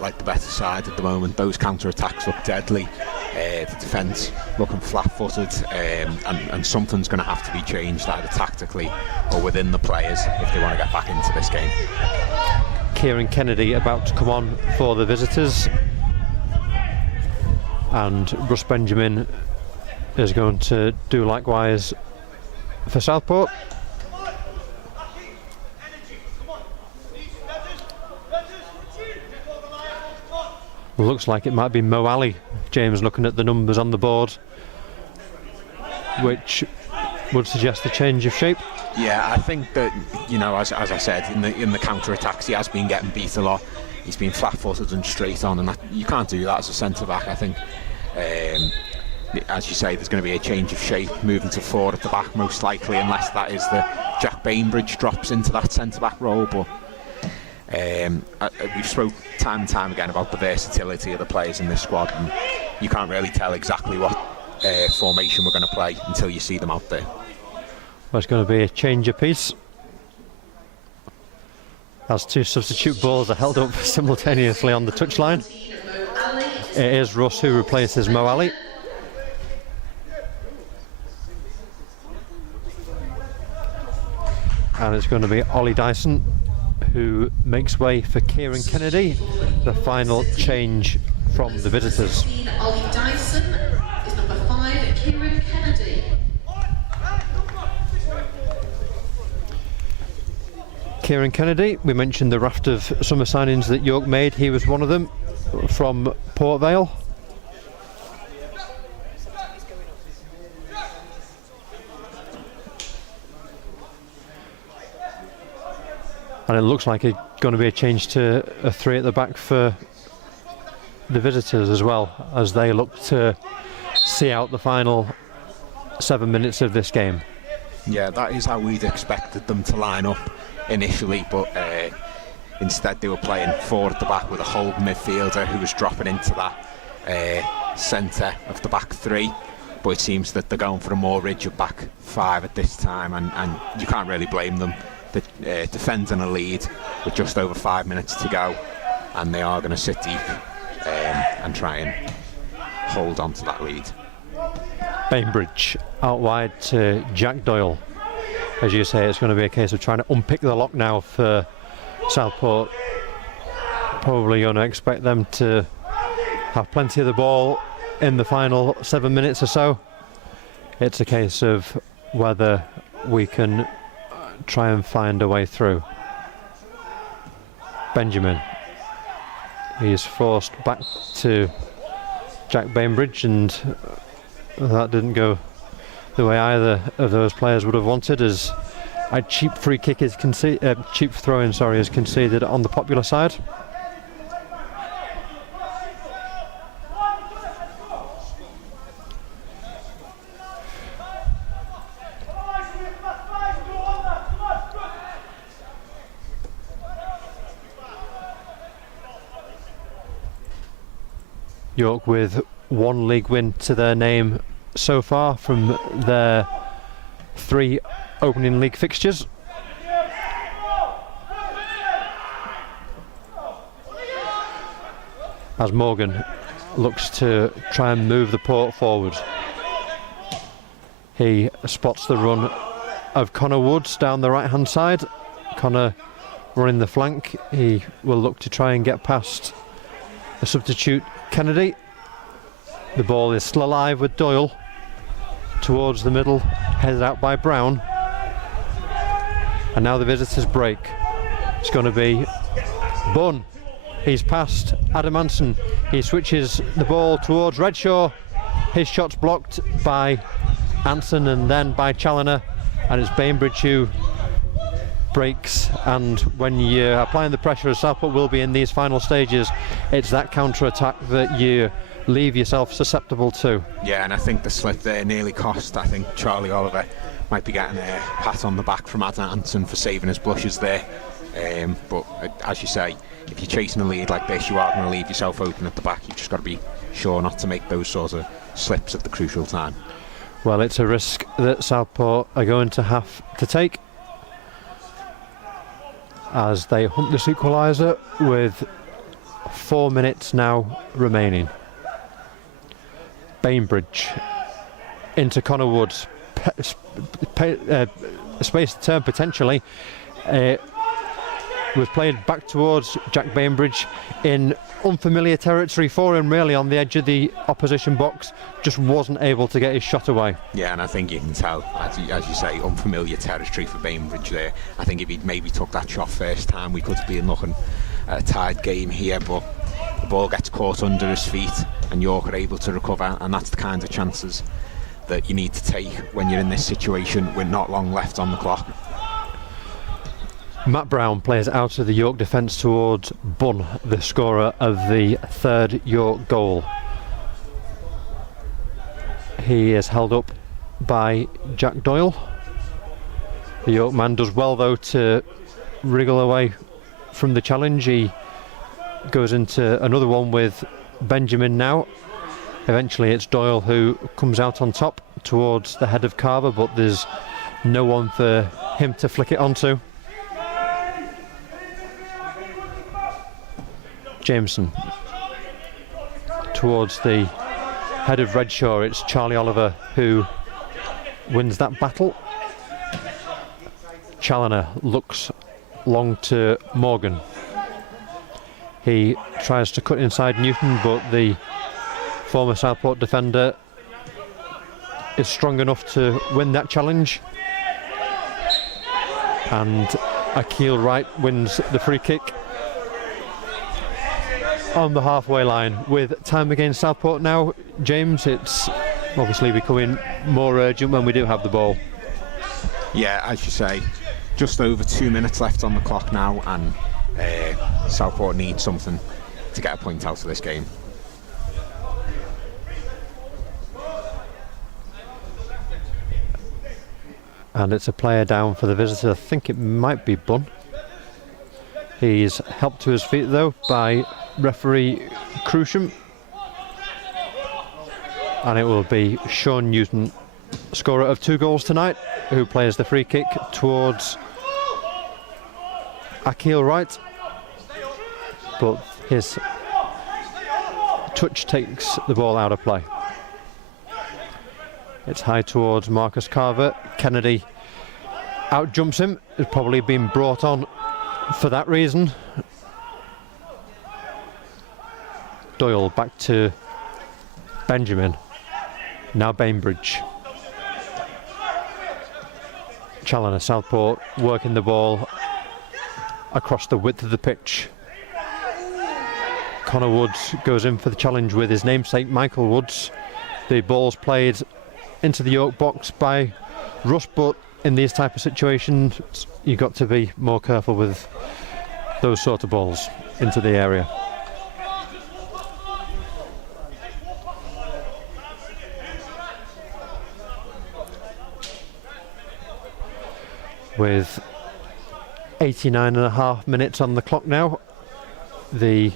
like the better side at the moment. Those counter-attacks look deadly. The defence looking flat-footed, and something's going to have to be changed either tactically or within the players if they want to get back into this game. Kieran Kennedy about to come on for the visitors, and Russ Benjamin is going to do likewise for Southport. Looks like it might be Mo Ali. James looking at the numbers on the board, which would suggest a change of shape. Yeah, I think that, you know, as I said, in the counter-attacks, he has been getting beat a lot. He's been flat-footed and straight on, and you can't do that as a centre-back. I think, as you say, there's going to be a change of shape, moving to 4 at the back, most likely, unless that is that Jack Bainbridge drops into that centre-back role. But we've spoke time and time again about the versatility of the players in this squad, and you can't really tell exactly what formation we're going to play until you see them out there. There's going to be a change of piece as 2 substitute balls are held up simultaneously on the touchline. It is Russ who replaces Mo Ali. And it's going to be Ollie Dyson who makes way for Kieran Kennedy, the final change from the visitors. Ollie Dyson is number 5, Kieran Kennedy. Kieran Kennedy, we mentioned the raft of summer signings that York made. He was one of them, from Port Vale. And it looks like it's going to be a change to a 3 at the back for the visitors as well, as they look to see out the final 7 minutes of this game. Yeah, that is how we'd expected them to line up initially, but instead they were playing 4 at the back with a whole midfielder who was dropping into that centre of the back 3. But it seems that they're going for a more rigid back 5 at this time, and you can't really blame them. They're defending a lead with just over 5 minutes to go, and they are going to sit deep and try and hold on to that lead. Bainbridge out wide to Jack Doyle. As you say, it's going to be a case of trying to unpick the lock now for Southport. Probably going to expect them to have plenty of the ball in the final 7 minutes or so. It's a case of whether we can try and find a way through. Benjamin, he's forced back to Jack Bainbridge, and that didn't go the way either of those players would have wanted, as a cheap free kick is cheap throw-in, is conceded on the Popular side. York with 1 league win to their name so far from their 3 opening league fixtures. As Morgan looks to try and move the Port forward, he spots the run of Connor Woods down the right hand side. Connor running the flank. He will look to try and get past the substitute Kennedy. The ball is still alive with Doyle towards the middle, headed out by Brown. And now the visitors break. It's going to be Bunn. He's past Adam Anson. He switches the ball towards Redshaw. His shot's blocked by Anson and then by Challoner, and it's Bainbridge who breaks. And when you're applying the pressure as Southport will be in these final stages, it's that counter-attack that you leave yourself susceptible to. Yeah, and I think the slip there nearly cost, I think Charlie Oliver might be getting a pat on the back from Adam Anson for saving his blushes there. But as you say, if you're chasing a lead like this, you are going to leave yourself open at the back. You've just got to be sure not to make those sort of slips at the crucial time. Well, it's a risk that Southport are going to have to take as they hunt this equaliser with 4 minutes now remaining. Bainbridge into Connor Woods, space to turn potentially, was played back towards Jack Bainbridge in unfamiliar territory for him, really on the edge of the opposition box, just wasn't able to get his shot away. Yeah, and I think you can tell, as you say, unfamiliar territory for Bainbridge there. I think if he'd maybe took that shot first time, we could be looking at a tied game here, but the ball gets caught under his feet and York are able to recover, and that's the kind of chances that you need to take when you're in this situation with not long left on the clock. Matt Brown plays out of the York defence towards Bunn, the scorer of the third York goal. He is held up by Jack Doyle. The York man does well though to wriggle away from the challenge. He goes into another one with Benjamin now. Eventually it's Doyle who comes out on top towards the head of Carver, but there's no one for him to flick it onto. Jameson towards the head of Redshaw. It's Charlie Oliver who wins that battle. Challoner looks long to Morgan. He tries to cut inside Newton, but the former Southport defender is strong enough to win that challenge. And Akil Wright wins the free kick on the halfway line. With time against Southport now, James, it's obviously becoming more urgent when we do have the ball. Yeah, as you say, just over 2 minutes left on the clock now, and Southport needs something to get a point out of this game. And it's a player down for the visitor. I think it might be Bunn. He's helped to his feet though by referee Crusham, and it will be Sean Newton, scorer of 2 goals tonight, who plays the free kick towards Akil Wright, but his touch takes the ball out of play. It's high towards Marcus Carver. Kennedy out jumps him. Has probably been brought on for that reason. Doyle back to Benjamin. Now Bainbridge. Challoner, Southport working the ball across the width of the pitch. Connor Woods goes in for the challenge with his namesake Michael Woods. The ball's played into the York box by Russ, but in these type of situations you've got to be more careful with those sort of balls into the area. With 89.5 minutes on the clock now, the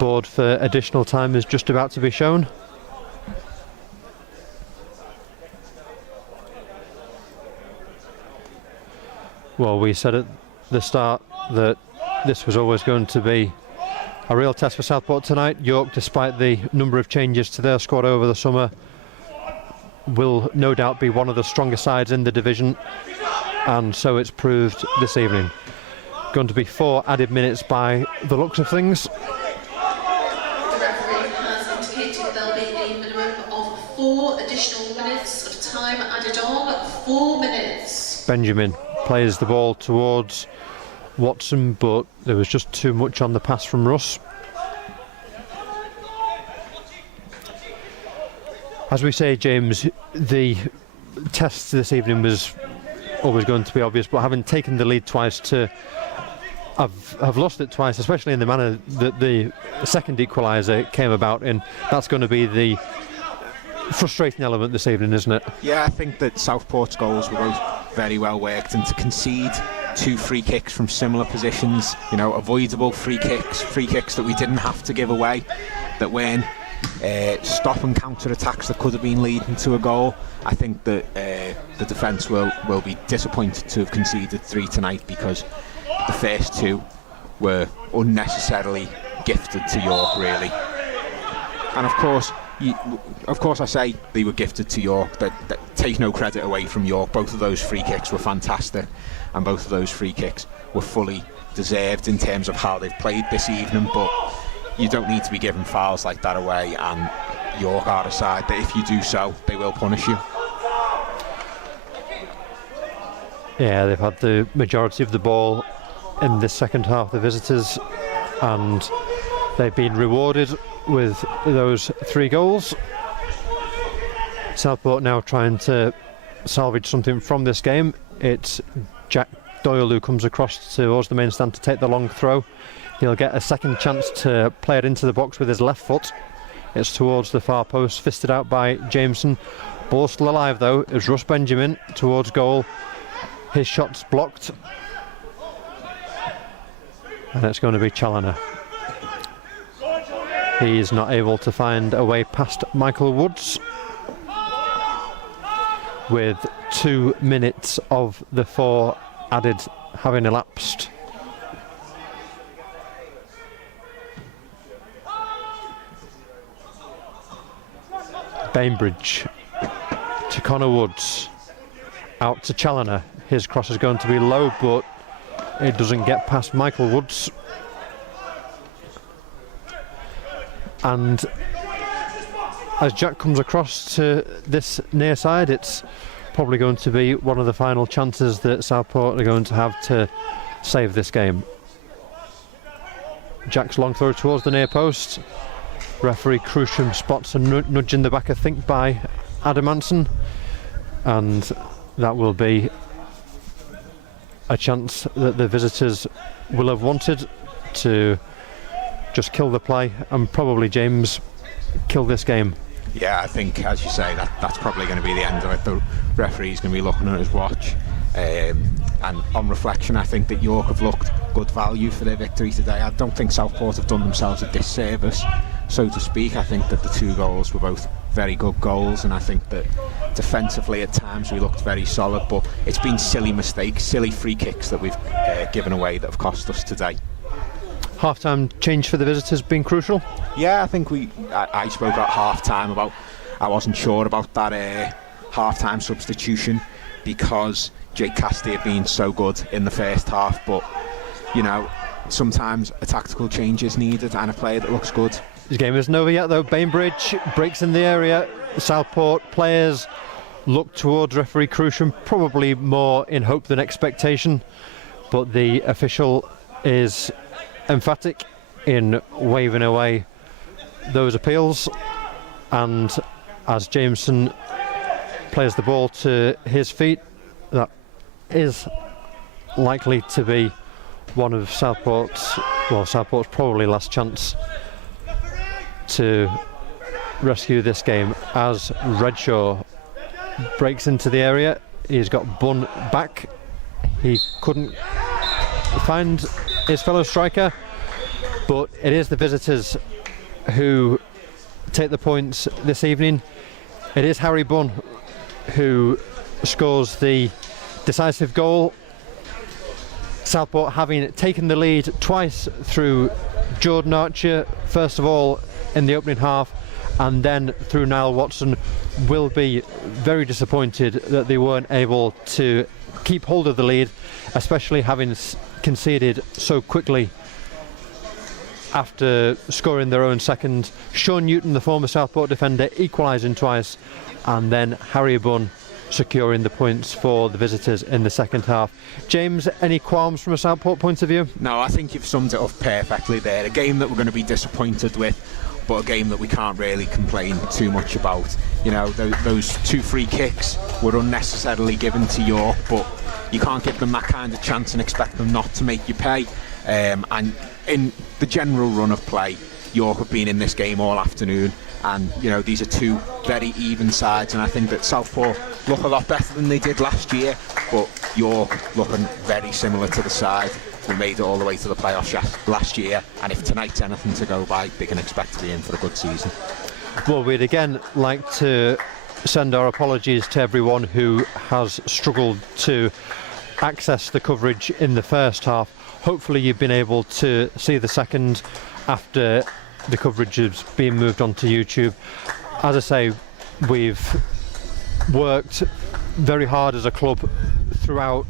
board for additional time is just about to be shown. Well, we said at the start that this was always going to be a real test for Southport tonight. York, despite the number of changes to their squad over the summer, will no doubt be one of the strongest sides in the division, and so it's proved this evening. Going to be 4 added minutes by the looks of things. The referee has indicated there'll be a minimum of 4 additional minutes of time added on. 4 minutes. Benjamin plays the ball towards Watson, but there was just too much on the pass from Russ. As we say, James, the test this evening was always going to be obvious, but having taken the lead twice to have lost it twice, especially in the manner that the second equaliser came about in, that's going to be the frustrating element this evening, isn't it? Yeah, I think that Southport's goals were both very well worked, and to concede 2 free kicks from similar positions, you know, avoidable free kicks that we didn't have to give away, that weren't stop and counter attacks that could have been leading to a goal. I think that the defence will be disappointed to have conceded 3 tonight, because the first 2 were unnecessarily gifted to York, really. And of course I say they were gifted to York. That take no credit away from York. Both of those free kicks were fantastic, and both of those free kicks were fully deserved in terms of how they've played this evening. But you don't need to be giving fouls like that away, and York are a side that if you do so, they will punish you. Yeah, they've had the majority of the ball in this second half, the visitors, and they've been rewarded with those 3 goals. Southport now trying to salvage something from this game. It's Jack Doyle who comes across towards the main stand to take the long throw. He'll get a second chance to play it into the box with his left foot. It's towards the far post, fisted out by Jameson. Ball still alive though. It's Russ Benjamin towards goal. His shot's blocked. And it's going to be Challoner. He's not able to find a way past Michael Woods. With 2 minutes of the 4 added having elapsed. Bainbridge to Connor Woods, out to Challoner. His cross is going to be low, but it doesn't get past Michael Woods. And as Jack comes across to this near side, it's probably going to be one of the final chances that Southport are going to have to save this game. Jack's long throw towards the near post. Referee Crusham spots a nudge in the back, I think, by Adamanson, and that will be a chance that the visitors will have wanted to just kill the play and probably, James, kill this game. Yeah, I think, as you say, that's probably going to be the end of it. The referee's going to be looking at his watch. And on reflection, I think that York have looked good value for their victory today. I don't think Southport have done themselves a disservice, so to speak. I think that the 2 goals were both very good goals, and I think that defensively at times we looked very solid, but it's been silly mistakes, silly free kicks that we've given away that have cost us today. Half-time change for the visitors been crucial? Yeah, I think I spoke at half-time about I wasn't sure about that half-time substitution because Jake Cassidy had been so good in the first half, but you know, sometimes a tactical change is needed and a player that looks good. This game isn't over yet though. Bainbridge breaks in the area. Southport players look towards referee Crusham, probably more in hope than expectation, but the official is emphatic in waving away those appeals, and as Jameson plays the ball to his feet, that is likely to be one of Southport's probably last chance to rescue this game, as Redshaw breaks into the area. He's got Bunn back. He couldn't find his fellow striker, but it is the visitors who take the points this evening. It is Harry Bunn who scores the decisive goal. Southport having taken the lead twice through Jordan Archer, first of all in the opening half and then through Niall Watson, will be very disappointed that they weren't able to keep hold of the lead, especially having conceded so quickly after scoring their own second. Sean Newton, the former Southport defender, equalising twice, and then Harry Bunn securing the points for the visitors in the second half. James, any qualms from a Southport point of view? No, I think you've summed it up perfectly there. A game that we're going to be disappointed with, but a game that we can't really complain too much about. You know, those 2 free kicks were unnecessarily given to York, but you can't give them that kind of chance and expect them not to make you pay. And in the general run of play, York have been in this game all afternoon, and you know, these are 2 very even sides, and I think that Southport look a lot better than they did last year, but York looking very similar to the side who made it all the way to the playoffs last year, and if tonight's anything to go by, they can expect to be in for a good season. Well, we'd again like to send our apologies to everyone who has struggled to access the coverage in the first half. Hopefully you've been able to see the second after the coverage is being moved onto YouTube. As I say, we've worked very hard as a club throughout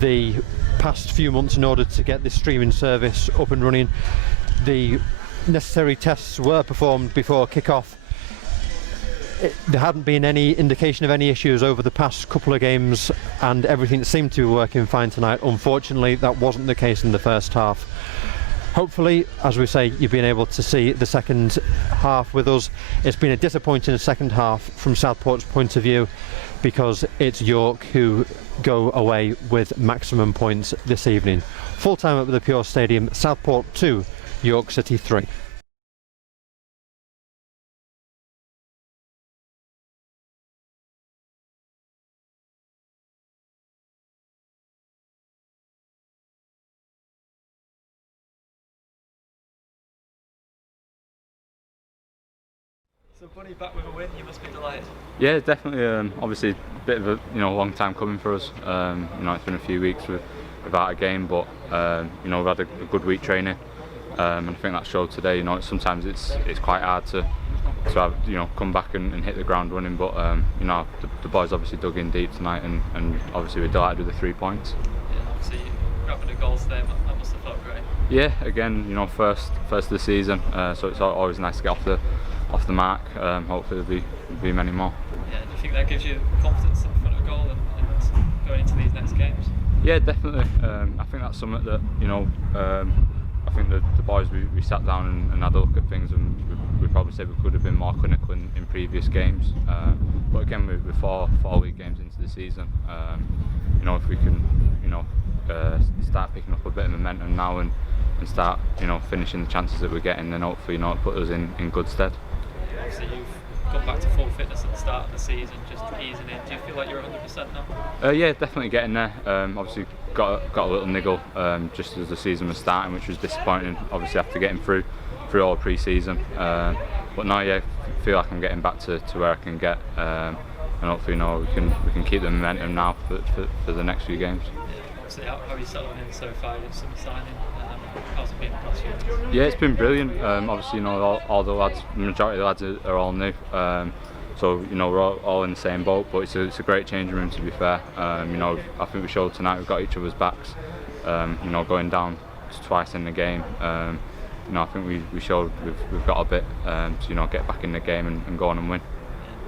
the past few months in order to get this streaming service up and running. The necessary tests were performed before kick-off. There hadn't been any indication of any issues over the past couple of games, and everything seemed to be working fine tonight. Unfortunately, that wasn't the case in the first half. hopefully, as we say, you've been able to see the second half with us. It's been a disappointing second half from Southport's point of view, because it's York who go away with maximum points this evening. Full time at the Pure Stadium, Southport 2, York City 3. So Bunny, back with a win, you must be delighted. Yeah, definitely. Obviously, a bit of a long time coming for us. It's been a few weeks without a game, but we've had a good week training, and I think that showed today. Sometimes it's quite hard to have come back and hit the ground running, but the boys obviously dug in deep tonight, and obviously we're delighted with the 3 points. Yeah, obviously grabbing a goal today, that must have felt great. Yeah, again, first of the season, so it's always nice to get off the mark. Hopefully there'll be many more. Yeah, do you think that gives you confidence in front of goal and going into these next games? Yeah, definitely. I think that's something that I think the boys we sat down and had a look at things, and we probably said we could have been more clinical in previous games. But again, we're four league games into the season. If we can start picking up a bit of momentum now and start finishing the chances that we're getting, then hopefully it put us in good stead. Obviously you've got back to full fitness at the start of the season, just easing in. Do you feel like you're 100% now? Yeah, definitely getting there. Obviously got a little niggle just as the season was starting, which was disappointing. Obviously after getting through all pre-season, but now I feel like I'm getting back to where I can get, and hopefully we can keep the momentum now for the next few games. Obviously, how are you settling in so far? You've some signing. How's it been the past few weeks? Yeah, it's been brilliant. Obviously, all the lads, the majority of the lads are all new. So we're all in the same boat. But it's a great changing room, to be fair. I think we showed tonight we've got each other's backs. Going down twice in the game. I think we showed we've got a bit to get back in the game and go on and win.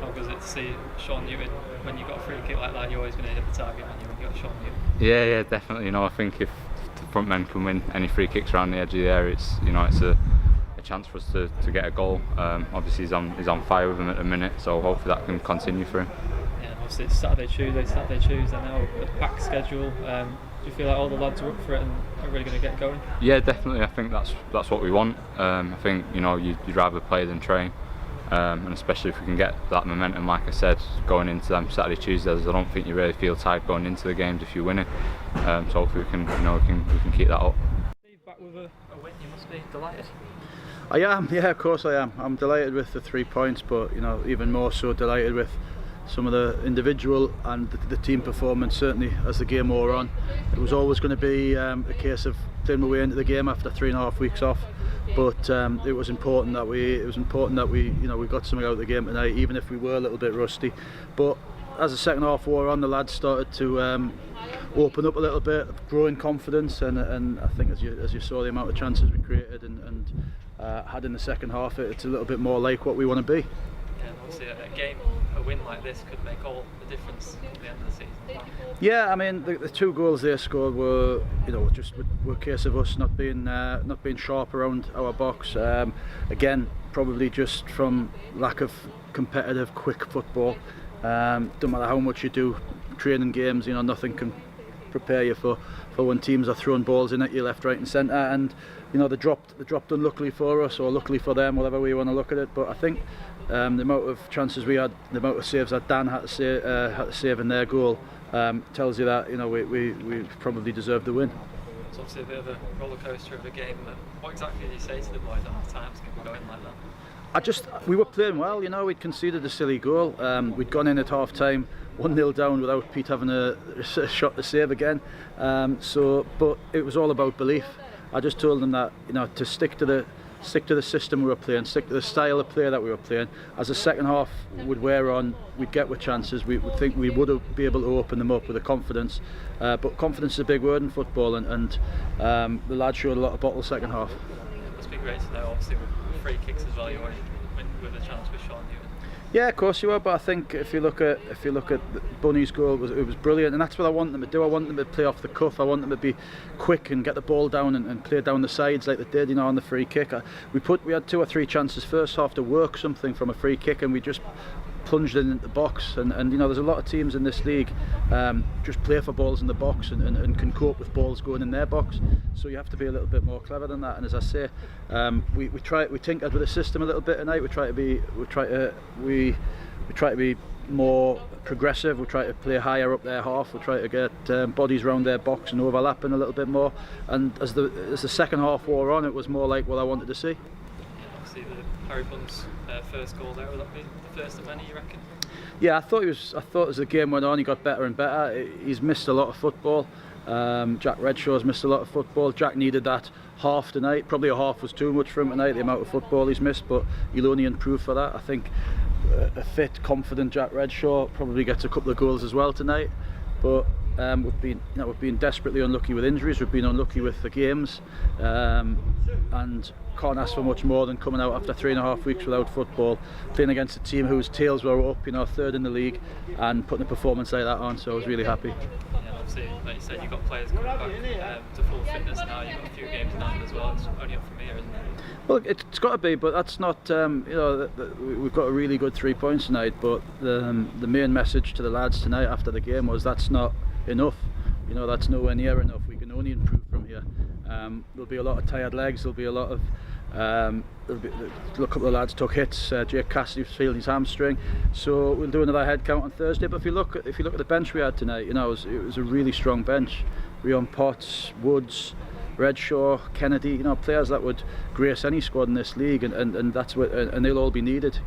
How was it to see Sean Newton when you got a free kick like that? You're always going to hit the target when you got Sean Newton. Yeah, definitely. I think if the front men can win any free kicks around the edge of the area, it's a chance for us to get a goal. Obviously he's on fire with him at the minute, so hopefully that can continue for him. Yeah, obviously it's Saturday, Tuesday now, the packed schedule. Do you feel like all the lads are up for it and are really going to get going? Yeah, definitely. I think that's what we want. I think you'd rather play than train. And especially if we can get that momentum, like I said, going into them Saturday, Tuesdays, I don't think you really feel tired going into the games if you're winning. So hopefully we can keep that up. Back with a win, you must be delighted. I am, yeah, of course I am. I'm delighted with the 3 points, but even more so delighted with some of the individual and the team performance. Certainly as the game wore on, it was always going to be a case of playing my way into the game after 3.5 weeks off. But it was important that we we got something out of the game tonight, even if we were a little bit rusty. But as the second half wore on, the lads started to open up a little bit, grow in confidence, and I think as you saw the amount of chances we created and had in the second half, it's a little bit more like what we want to be. Yeah, obviously a win like this could make all the difference at the end of the season. Yeah, I mean the 2 goals they scored were were a case of us not being sharp around our box. Again, probably just from lack of competitive, quick football. Don't matter how much you do training games, nothing can prepare you for when teams are throwing balls in at you left, right, and centre. And they dropped unluckily for us, or luckily for them, whatever way you want to look at it. But I think the amount of chances we had, the amount of saves that Dan had to save in their goal, tells you that we probably deserved the win. It's obviously a bit of a roller coaster of a game. What exactly did you say to the boys at the time to get going like that? We were playing well. We'd conceded a silly goal. We'd gone in at half time 1-0 down without Pete having a shot to save again. But it was all about belief. I just told them that to stick to the system we were playing, stick to the style of play that we were playing. As the second half would wear on, we'd get with chances. We would think we would be able to open them up with a confidence. But confidence is a big word in football, and the lads showed a lot of bottle second half. It must be great to know, obviously with free kicks as well, you went with a chance with Sean Newton. Yeah, of course you are. But I think if you look at Bunny's goal, it was brilliant, and that's what I want them to do. I want them to play off the cuff. I want them to be quick and get the ball down and play down the sides like they did, on the free kick. We had 2 or 3 chances first half to work something from a free kick, and we just plunged into the box. And there's a lot of teams in this league just play for balls in the box and can cope with balls going in their box. So you have to be a little bit more clever than that. And as I say, we tinkered with the system a little bit tonight. We try to be more progressive. We try to play higher up their half. We try to get bodies around their box and overlapping a little bit more. And as the second half wore on, it was more like what I wanted to see. Obviously, the Harry Bunn's first goal there, will that be the first of many, you reckon? Yeah, I thought as the game went on, he got better and better. He's missed a lot of football. Jack Redshaw's missed a lot of football. Jack needed that half tonight. Probably a half was too much for him tonight, the amount of football he's missed, but he'll only improve for that. I think a fit, confident Jack Redshaw probably gets a couple of goals as well tonight. But we've been desperately unlucky with injuries. We've been unlucky with the games, and can't ask for much more than coming out after 3.5 weeks without football, playing against a team whose tails were up, third in the league, and putting a performance like that on. So I was really happy. Yeah, obviously, like you said, you've got players coming back to full fitness now. You've got a few games in hand as well. It's only up from here, isn't it? Well, it's got to be, but that's not. We've got a really good 3 points tonight, but the main message to the lads tonight after the game was that's not enough. That's nowhere near enough. We can only improve from here. There'll be a lot of tired legs. There'll be a lot of. A couple of lads took hits. Jake Cassidy was feeling his hamstring, so we'll do another head count on Thursday. But if you look at the bench we had tonight, it was a really strong bench. Rion Potts, Woods, Redshaw, Kennedy, players that would grace any squad in this league, and that's what, and they'll all be needed.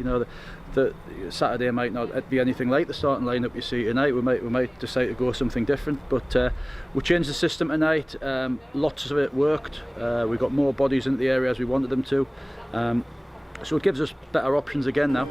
The Saturday might not be anything like the starting lineup you see tonight. We might decide to go something different, but we changed the system tonight. Lots of it worked. We got more bodies into the areas we wanted them to, so it gives us better options again now.